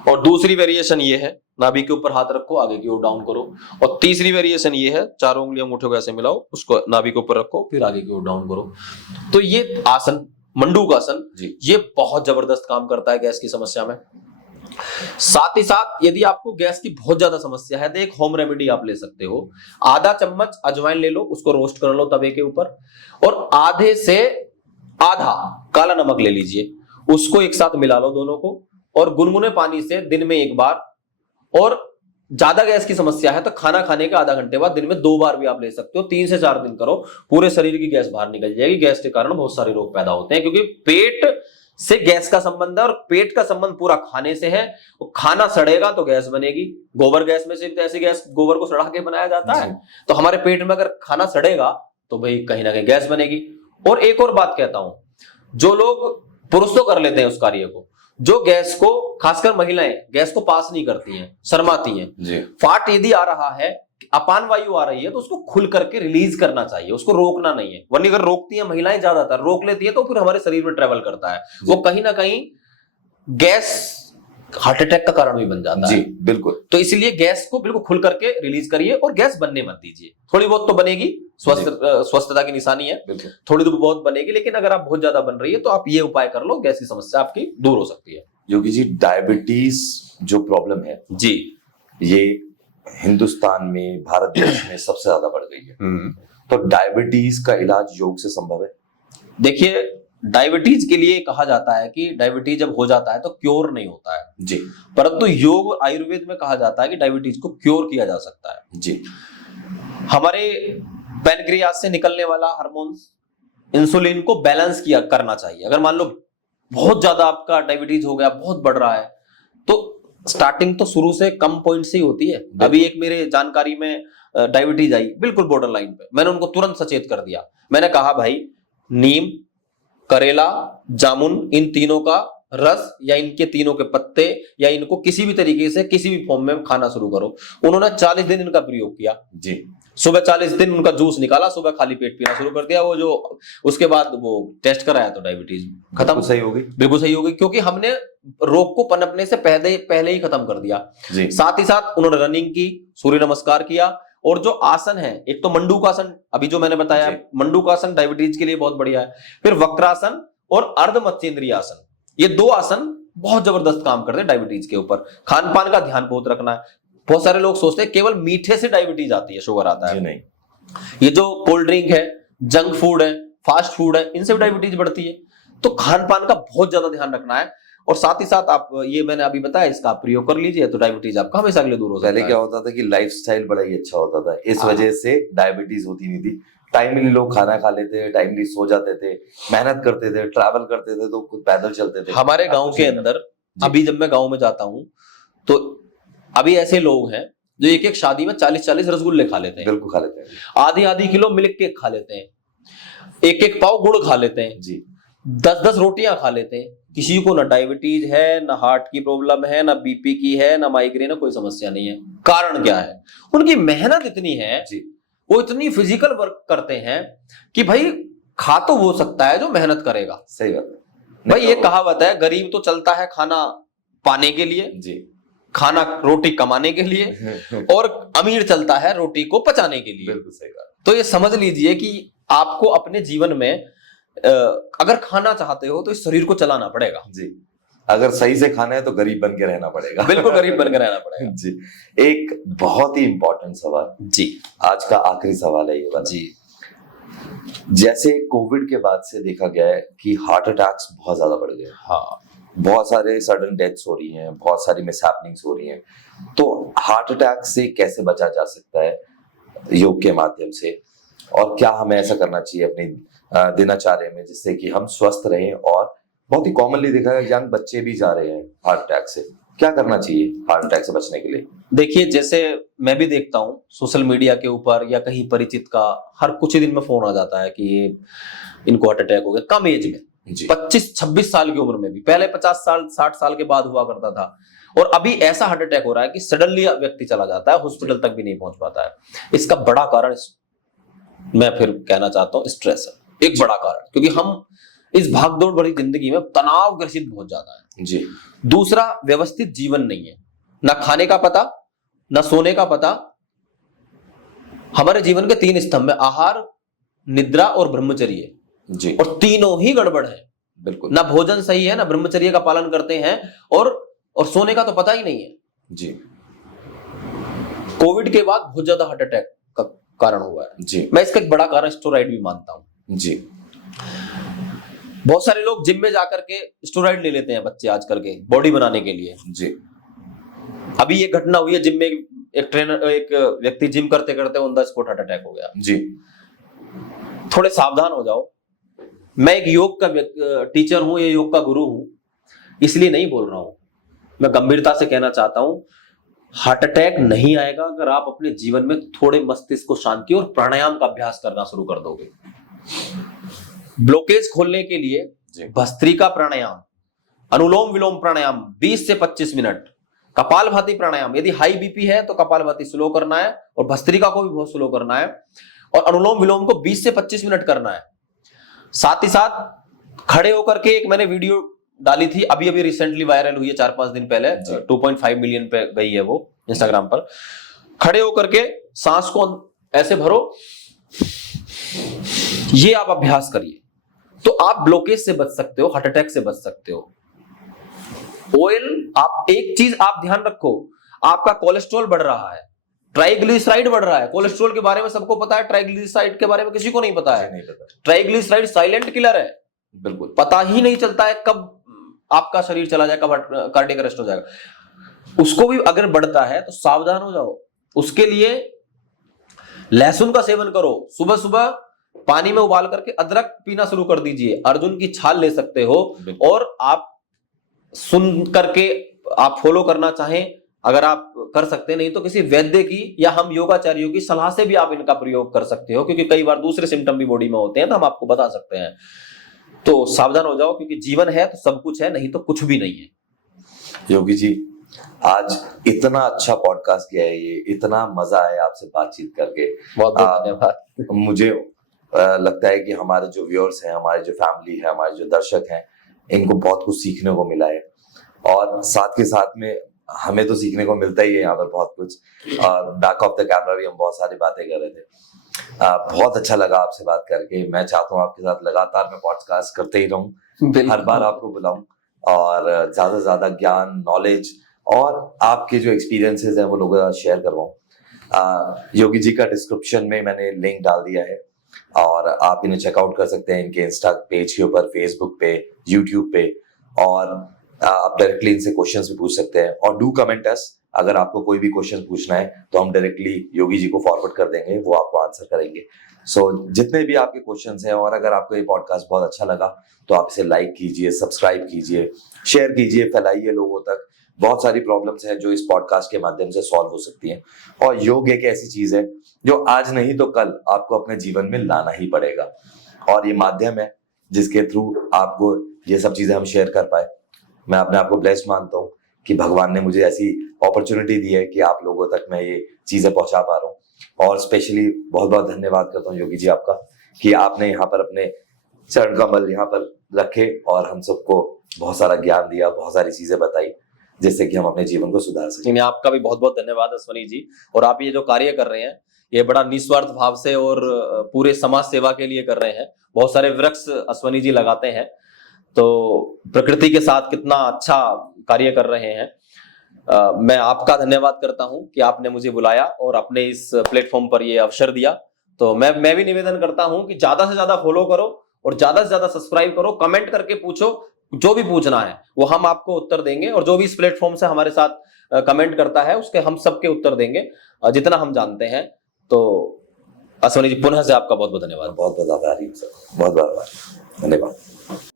और दूसरी वेरिएशन ये है, नाभि के ऊपर हाथ रखो, आगे की ओर डाउन करो। और तीसरी वेरिएशन ये है, 4 उंगलियां अंगूठे को ऐसे मिलाओ, उसको नाभि के ऊपर रखो, फिर आगे की ओर डाउन करो। तो ये आसन, मंडूकासन, ये बहुत जबरदस्त काम करता है गैस की समस्या में। साथ ही साथ यदि आपको गैस की बहुत ज्यादा समस्या है तो एक होम रेमेडी आप ले सकते हो। आधा चम्मच अजवाइन ले लो, उसको रोस्ट कर लो तवे के ऊपर, और आधे से आधा काला नमक ले लीजिए, उसको एक साथ मिला लो दोनों को, और गुनगुने पानी से दिन में 1 बार। और ज्यादा गैस की समस्या है तो खाना खाने के आधा घंटे बाद दिन में 2 बार भी आप ले सकते हो। 3 से 4 दिन करो, पूरे शरीर की गैस बाहर निकल जाएगी। गैस के कारण बहुत सारे रोग पैदा होते हैं, क्योंकि पेट से गैस का संबंध है, और पेट का संबंध पूरा खाने से है। खाना सड़ेगा तो गैस बनेगी। गोबर गैस में से ऐसी गैस, गोबर को सड़ा के बनाया जाता है, तो हमारे पेट में अगर खाना सड़ेगा तो भाई कहीं ना कहीं गैस बनेगी। और एक और बात कहता हूं, जो लोग, पुरुष तो कर लेते हैं उस कार्य को, जो गैस को, खासकर महिलाएं गैस को पास नहीं करती हैं, शर्माती हैं जी। फाट यदि आ रहा है, अपान वायु आ रही है, तो उसको खुल करके रिलीज करना चाहिए, उसको रोकना नहीं है। वरना अगर रोकती है महिलाएं, ज्यादातर रोक लेती है, तो फिर हमारे शरीर में ट्रेवल करता है, वो कहीं ना कहीं गैस हार्ट अटैक का कारण भी बन जाता है। जी बिल्कुल। तो इसलिए गैस को बिल्कुल खुल करके रिलीज करिए, और गैस बनने मत दीजिए। थोड़ी बहुत तो बनेगी, स्वस्थता की निशानी है, थोड़ी तो बहुत बनेगी, लेकिन अगर आप बहुत ज्यादा बन रही है तो आप ये उपाय कर लो, गैस की समस्या आपकी दूर हो सकती है। योगी जी, डायबिटीज जो प्रॉब्लम है जी, ये हिंदुस्तान में, भारत देश में सबसे ज्यादा बढ़ गई है। तो डायबिटीज का इलाज योग से संभव है? देखिए, डायबिटीज के लिए कहा जाता है कि डायबिटीज जब हो जाता है तो क्योर नहीं होता है जी, परंतु योग आयुर्वेद में कहा जाता है कि डायबिटीज को क्योर किया जा सकता है। जी, हमारे पैनक्रियास से निकलने वाला हार्मोन इंसुलिन को बैलेंस किया करना चाहिए। अगर मान लो बहुत ज्यादा आपका डायबिटीज हो गया, बहुत बढ़ रहा है, तो स्टार्टिंग तो शुरू से कम पॉइंट से ही होती है। अभी एक मेरे जानकारी में डायबिटीज आई बिल्कुल बॉर्डर लाइन पे, मैंने उनको तुरंत सचेत कर दिया। मैंने कहा भाई नीम, करेला, जामुन, इन तीनों का रस या इनके तीनों के पत्ते या इनको किसी भी तरीके से किसी भी फॉर्म में खाना शुरू करो। उन्होंने 40 दिन इनका प्रयोग किया जी, सुबह 40 दिन उनका जूस निकाला, सुबह खाली पेट पीना शुरू कर दिया। वो जो उसके बाद वो टेस्ट कराया तो डायबिटीज खत्म, सही हो गई, बिल्कुल सही हो गई, क्योंकि हमने रोग को पनपने से पहले ही खत्म कर दिया। जी, साथ ही साथ उन्होंने रनिंग की, सूर्य नमस्कार किया, और जो आसन है, एक तो मंडूकासन अभी जो मैंने बताया, मंडूकासन डायबिटीज के लिए बहुत बढ़िया है। फिर वक्रासन और अर्धमत्स्येंद्रीय आसन, ये 2 आसन बहुत जबरदस्त काम करते हैं डायबिटीज के ऊपर। खान पान का ध्यान बहुत रखना है। बहुत सारे लोग सोचते हैं केवल मीठे से डायबिटीज आती है, शुगर आता है। नहीं, ये जो कोल्ड ड्रिंक है, जंक फूड है, फास्ट फूड है, इनसे भी डायबिटीज बढ़ती है। तो खान पान का बहुत ज्यादा ध्यान रखना है। और साथ ही साथ आप ये मैंने अभी बताया, इसका आप प्रयोग कर लीजिए तो डायबिटीज आपका हमेशा के लिए दूर हो सकता है। पहले क्या होता था कि लाइफस्टाइल बड़ा ही अच्छा होता था, इस वजह से डायबिटीज होती नहीं थी। टाइमली लोग खाना खा लेते, टाइमली सो जाते थे, मेहनत करते थे, ट्रैवल करते थे, तो खुद पैदल चलते थे। हमारे गांव के अंदर अभी जब मैं गांव में जाता हूं तो अभी ऐसे लोग हैं जो एक एक शादी में 40-40 रसगुल्ले खा लेते हैं, बिल्कुल खा लेते हैं, आधी किलो मिल्क केक खा लेते हैं, एक पाव गुड़ खा लेते हैं जी, 10 रोटियां खा लेते हैं। किसी को ना डायबिटीज है, ना हार्ट की प्रॉब्लम है, ना बीपी की है, ना माइग्रेन है, कोई समस्या नहीं है। कारण क्या है? उनकी मेहनत इतनी है जी, वो इतनी फिजिकल वर्क करते हैं कि भाई खा तो वो सकता है जो मेहनत करेगा। सही बात है भाई ये कहावत है, गरीब तो चलता है खाना पाने के लिए, जी, खाना रोटी कमाने के लिए, और अमीर चलता है रोटी को पचाने के लिए। बिल्कुल सही बात। तो ये समझ लीजिए कि आपको अपने जीवन में अगर खाना चाहते हो तो इस शरीर को चलाना पड़ेगा जी, अगर सही से खाना है तो गरीब बन के रहना पड़ेगा। बिल्कुल गरीब बन के रहना पड़ेगा। जी, एक बहुत ही इंपॉर्टेंट सवाल, जी, आज का आखिरी सवाल है ये वाला। जी, जैसे कोविड के बाद से देखा गया है कि हार्ट अटैक्स बहुत ज्यादा बढ़ गए, हाँ, बहुत सारे सडन डेथ्स हो रही हैं, बहुत सारी मिसहैपनिंग्स हो रही हैं। तो हार्ट अटैक से कैसे बचा जा सकता है योग के माध्यम से, और क्या हमें ऐसा करना चाहिए अपनी दिनचर्या में जिससे कि हम स्वस्थ रहें? और बहुत ही कॉमनली देखा है यंग बच्चे भी जा रहे हैं हार्ट अटैक से, क्या करना चाहिए हार्ट अटैक से बचने के लिए? देखिए, जैसे मैं भी देखता हूँ सोशल मीडिया के ऊपर या कहीं परिचित का हर कुछ ही दिन में फोन आ जाता है कि ये इनको हार्ट अटैक हो गया, कम एज में, 25-26 साल की उम्र में भी। पहले 50 साल 60 साल के बाद हुआ करता था, और अभी ऐसा हार्ट अटैक हो रहा है कि सडनली व्यक्ति चला जाता है, हॉस्पिटल तक भी नहीं पहुंच पाता है। इसका बड़ा कारण मैं फिर कहना चाहता हूँ स्ट्रेस है, एक बड़ा कारण, क्योंकि हम इस भागदौड़ भरी जिंदगी में तनाव ग्रसित बहुत ज्यादा है जी। दूसरा, व्यवस्थित जीवन नहीं है, ना खाने का पता, ना सोने का पता। हमारे जीवन के 3 स्तंभ है, आहार, निद्रा और ब्रह्मचर्य जी, और तीनों ही गड़बड़ है। बिल्कुल, ना भोजन सही है, ना ब्रह्मचर्य का पालन करते हैं, और सोने का तो पता ही नहीं है। जी, कोविड के बाद बहुत ज्यादा हार्ट अटैक का कारण हुआ है जी, मैं इसका एक बड़ा कारण स्टेरॉइड भी मानता हूं जी, बहुत सारे लोग जिम में जाकर के स्टेरॉइड ले लेते हैं, बच्चे आजकल के बॉडी बनाने के लिए। जी, अभी ये घटना हुई है जिम में, एक ट्रेनर, एक व्यक्ति जिम करते करते on the spot heart attack हो गया। जी, थोड़े सावधान हो जाओ। मैं एक योग का टीचर हूं, ये योग का गुरु हूं, इसलिए नहीं बोल रहा हूं, मैं गंभीरता से कहना चाहता हूं, हार्ट अटैक नहीं आएगा अगर आप अपने जीवन में थोड़े मस्तिष्क को शांति और प्राणायाम का अभ्यास करना शुरू कर दोगे। ब्लॉकेज खोलने के लिए भस्त्रिका प्राणायाम, अनुलोम विलोम प्राणायाम 20 से 25 मिनट, कपालभाति प्राणायाम, यदि हाई बीपी है तो कपालभाति स्लो करना है और भस्त्रिका को भी बहुत स्लो करना है, और अनुलोम विलोम को 20 से 25 मिनट करना है। साथ ही साथ खड़े होकर के, एक मैंने वीडियो डाली थी, अभी अभी रिसेंटली वायरल हुई है, 4-5 दिन पहले, 2.5 मिलियन पे गई है वो इंस्टाग्राम पर। खड़े होकर के सांस को ऐसे भरो, ये आप अभ्यास करिए तो आप ब्लॉकेज से बच सकते हो, हार्ट अटैक से बच सकते हो। ऑयल, आप एक चीज आप ध्यान रखो, आपका कोलेस्ट्रॉल बढ़ रहा है, ट्राइग्लिसराइड बढ़ रहा है। कोलेस्ट्रॉल के बारे में सबको पता है, ट्राइग्लिसराइड के बारे में किसी को नहीं पता है। नहीं पता। ट्राइग्लिसराइड साइलेंट किलर है, बिल्कुल पता ही नहीं चलता है कब आपका शरीर चला जाए, कब कार्डियक अरेस्ट हो जाएगा। उसको भी अगर बढ़ता है तो सावधान हो जाओ। उसके लिए लहसुन का सेवन करो, सुबह सुबह पानी में उबाल करके अदरक पीना शुरू कर दीजिए, अर्जुन की छाल ले सकते हो। और आप सुन करके आप फॉलो करना चाहें अगर आप कर सकते, नहीं तो किसी वैद्य की या हम योगाचार्यों की सलाह से भी आप इनका प्रयोग कर सकते हो, क्योंकि कई बार दूसरे सिम्टम भी बॉडी में होते हैं तो हम आपको बता सकते हैं। तो सावधान हो जाओ, क्योंकि जीवन है तो सब कुछ है, नहीं तो कुछ भी नहीं है। योगी जी, आज इतना अच्छा पॉडकास्ट किया है, ये इतना मजा आया आपसे बातचीत करके। बहुत बहुत धन्यवाद। मुझे लगता है कि हमारे जो व्यूअर्स हैं, हमारे जो फैमिली है, हमारे जो दर्शक हैं, इनको बहुत कुछ सीखने को मिला है। और साथ के साथ में हमें तो सीखने को मिलता ही है यहाँ पर बहुत कुछ। और बैक ऑफ द कैमरा भी हम बहुत सारी बातें कर रहे थे। बहुत अच्छा लगा आपसे बात करके। मैं चाहता हूँ आपके साथ लगातार मैं पॉडकास्ट करते ही रहूं, हर बार आपको बुलाऊं और ज्यादा से ज्यादा ज्ञान, नॉलेज और आपके जो एक्सपीरियंसेस हैं वो लोगों के साथ शेयर करवाऊं। योगी जी का डिस्क्रिप्शन में मैंने लिंक डाल दिया है और आप इन्हें चेकआउट कर सकते हैं इनके इंस्टा पेज के ऊपर, फेसबुक पे, यूट्यूब पे। और आप डायरेक्टली इनसे क्वेश्चंस भी पूछ सकते हैं। और डू कमेंट अस, अगर आपको कोई भी क्वेश्चन पूछना है तो हम डायरेक्टली योगी जी को फॉरवर्ड कर देंगे, वो आपको आंसर करेंगे। जितने भी आपके क्वेश्चंस हैं, और अगर आपको ये पॉडकास्ट बहुत अच्छा लगा तो आप इसे लाइक कीजिए, सब्सक्राइब कीजिए, शेयर कीजिए, फैलाइए लोगों तक। बहुत सारी प्रॉब्लम्स हैं जो इस पॉडकास्ट के माध्यम से सॉल्व हो सकती हैं। और योग एक ऐसी चीज है जो आज नहीं तो कल आपको अपने जीवन में लाना ही पड़ेगा। और ये माध्यम है जिसके थ्रू आपको ये सब चीजें हम शेयर कर पाए। मैं अपने आप को ब्लेस्ड मानता हूँ कि भगवान ने मुझे ऐसी अपॉर्चुनिटी दी है कि आप लोगों तक मैं ये चीजें पहुंचा पा रहा हूँ। और स्पेशली बहुत बहुत धन्यवाद करता हूँ योगी जी आपका कि आपने यहाँ पर अपने चरण कमल यहाँ पर रखे और हम सबको बहुत सारा ज्ञान दिया, बहुत सारी चीजें बताई जिससे कि हम अपने जीवन को सुधार सकें। आपका भी बहुत बहुत धन्यवाद अश्वनी जी। और आप ये जो कार्य कर रहे हैं ये बड़ा निस्वार्थ भाव से और पूरे समाज सेवा के लिए कर रहे हैं। बहुत सारे वृक्ष अश्वनी जी लगाते हैं, तो प्रकृति के साथ कितना अच्छा कार्य कर रहे हैं। मैं आपका धन्यवाद करता हूं कि आपने मुझे बुलाया और अपने इस प्लेटफॉर्म पर ये अवसर दिया। तो मैं भी निवेदन करता हूं कि ज्यादा से ज्यादा फॉलो करो और ज्यादा से ज्यादा सब्सक्राइब करो, कमेंट करके पूछो, जो भी पूछना है वो हम आपको उत्तर देंगे। और जो भी इस प्लेटफॉर्म से हमारे साथ कमेंट करता है उसके हम सबके उत्तर देंगे जितना हम जानते हैं। तो अश्वनी जी पुनः से आपका बहुत बहुत धन्यवाद। बहुत बहुत आभारी, बहुत बहुत धन्यवाद।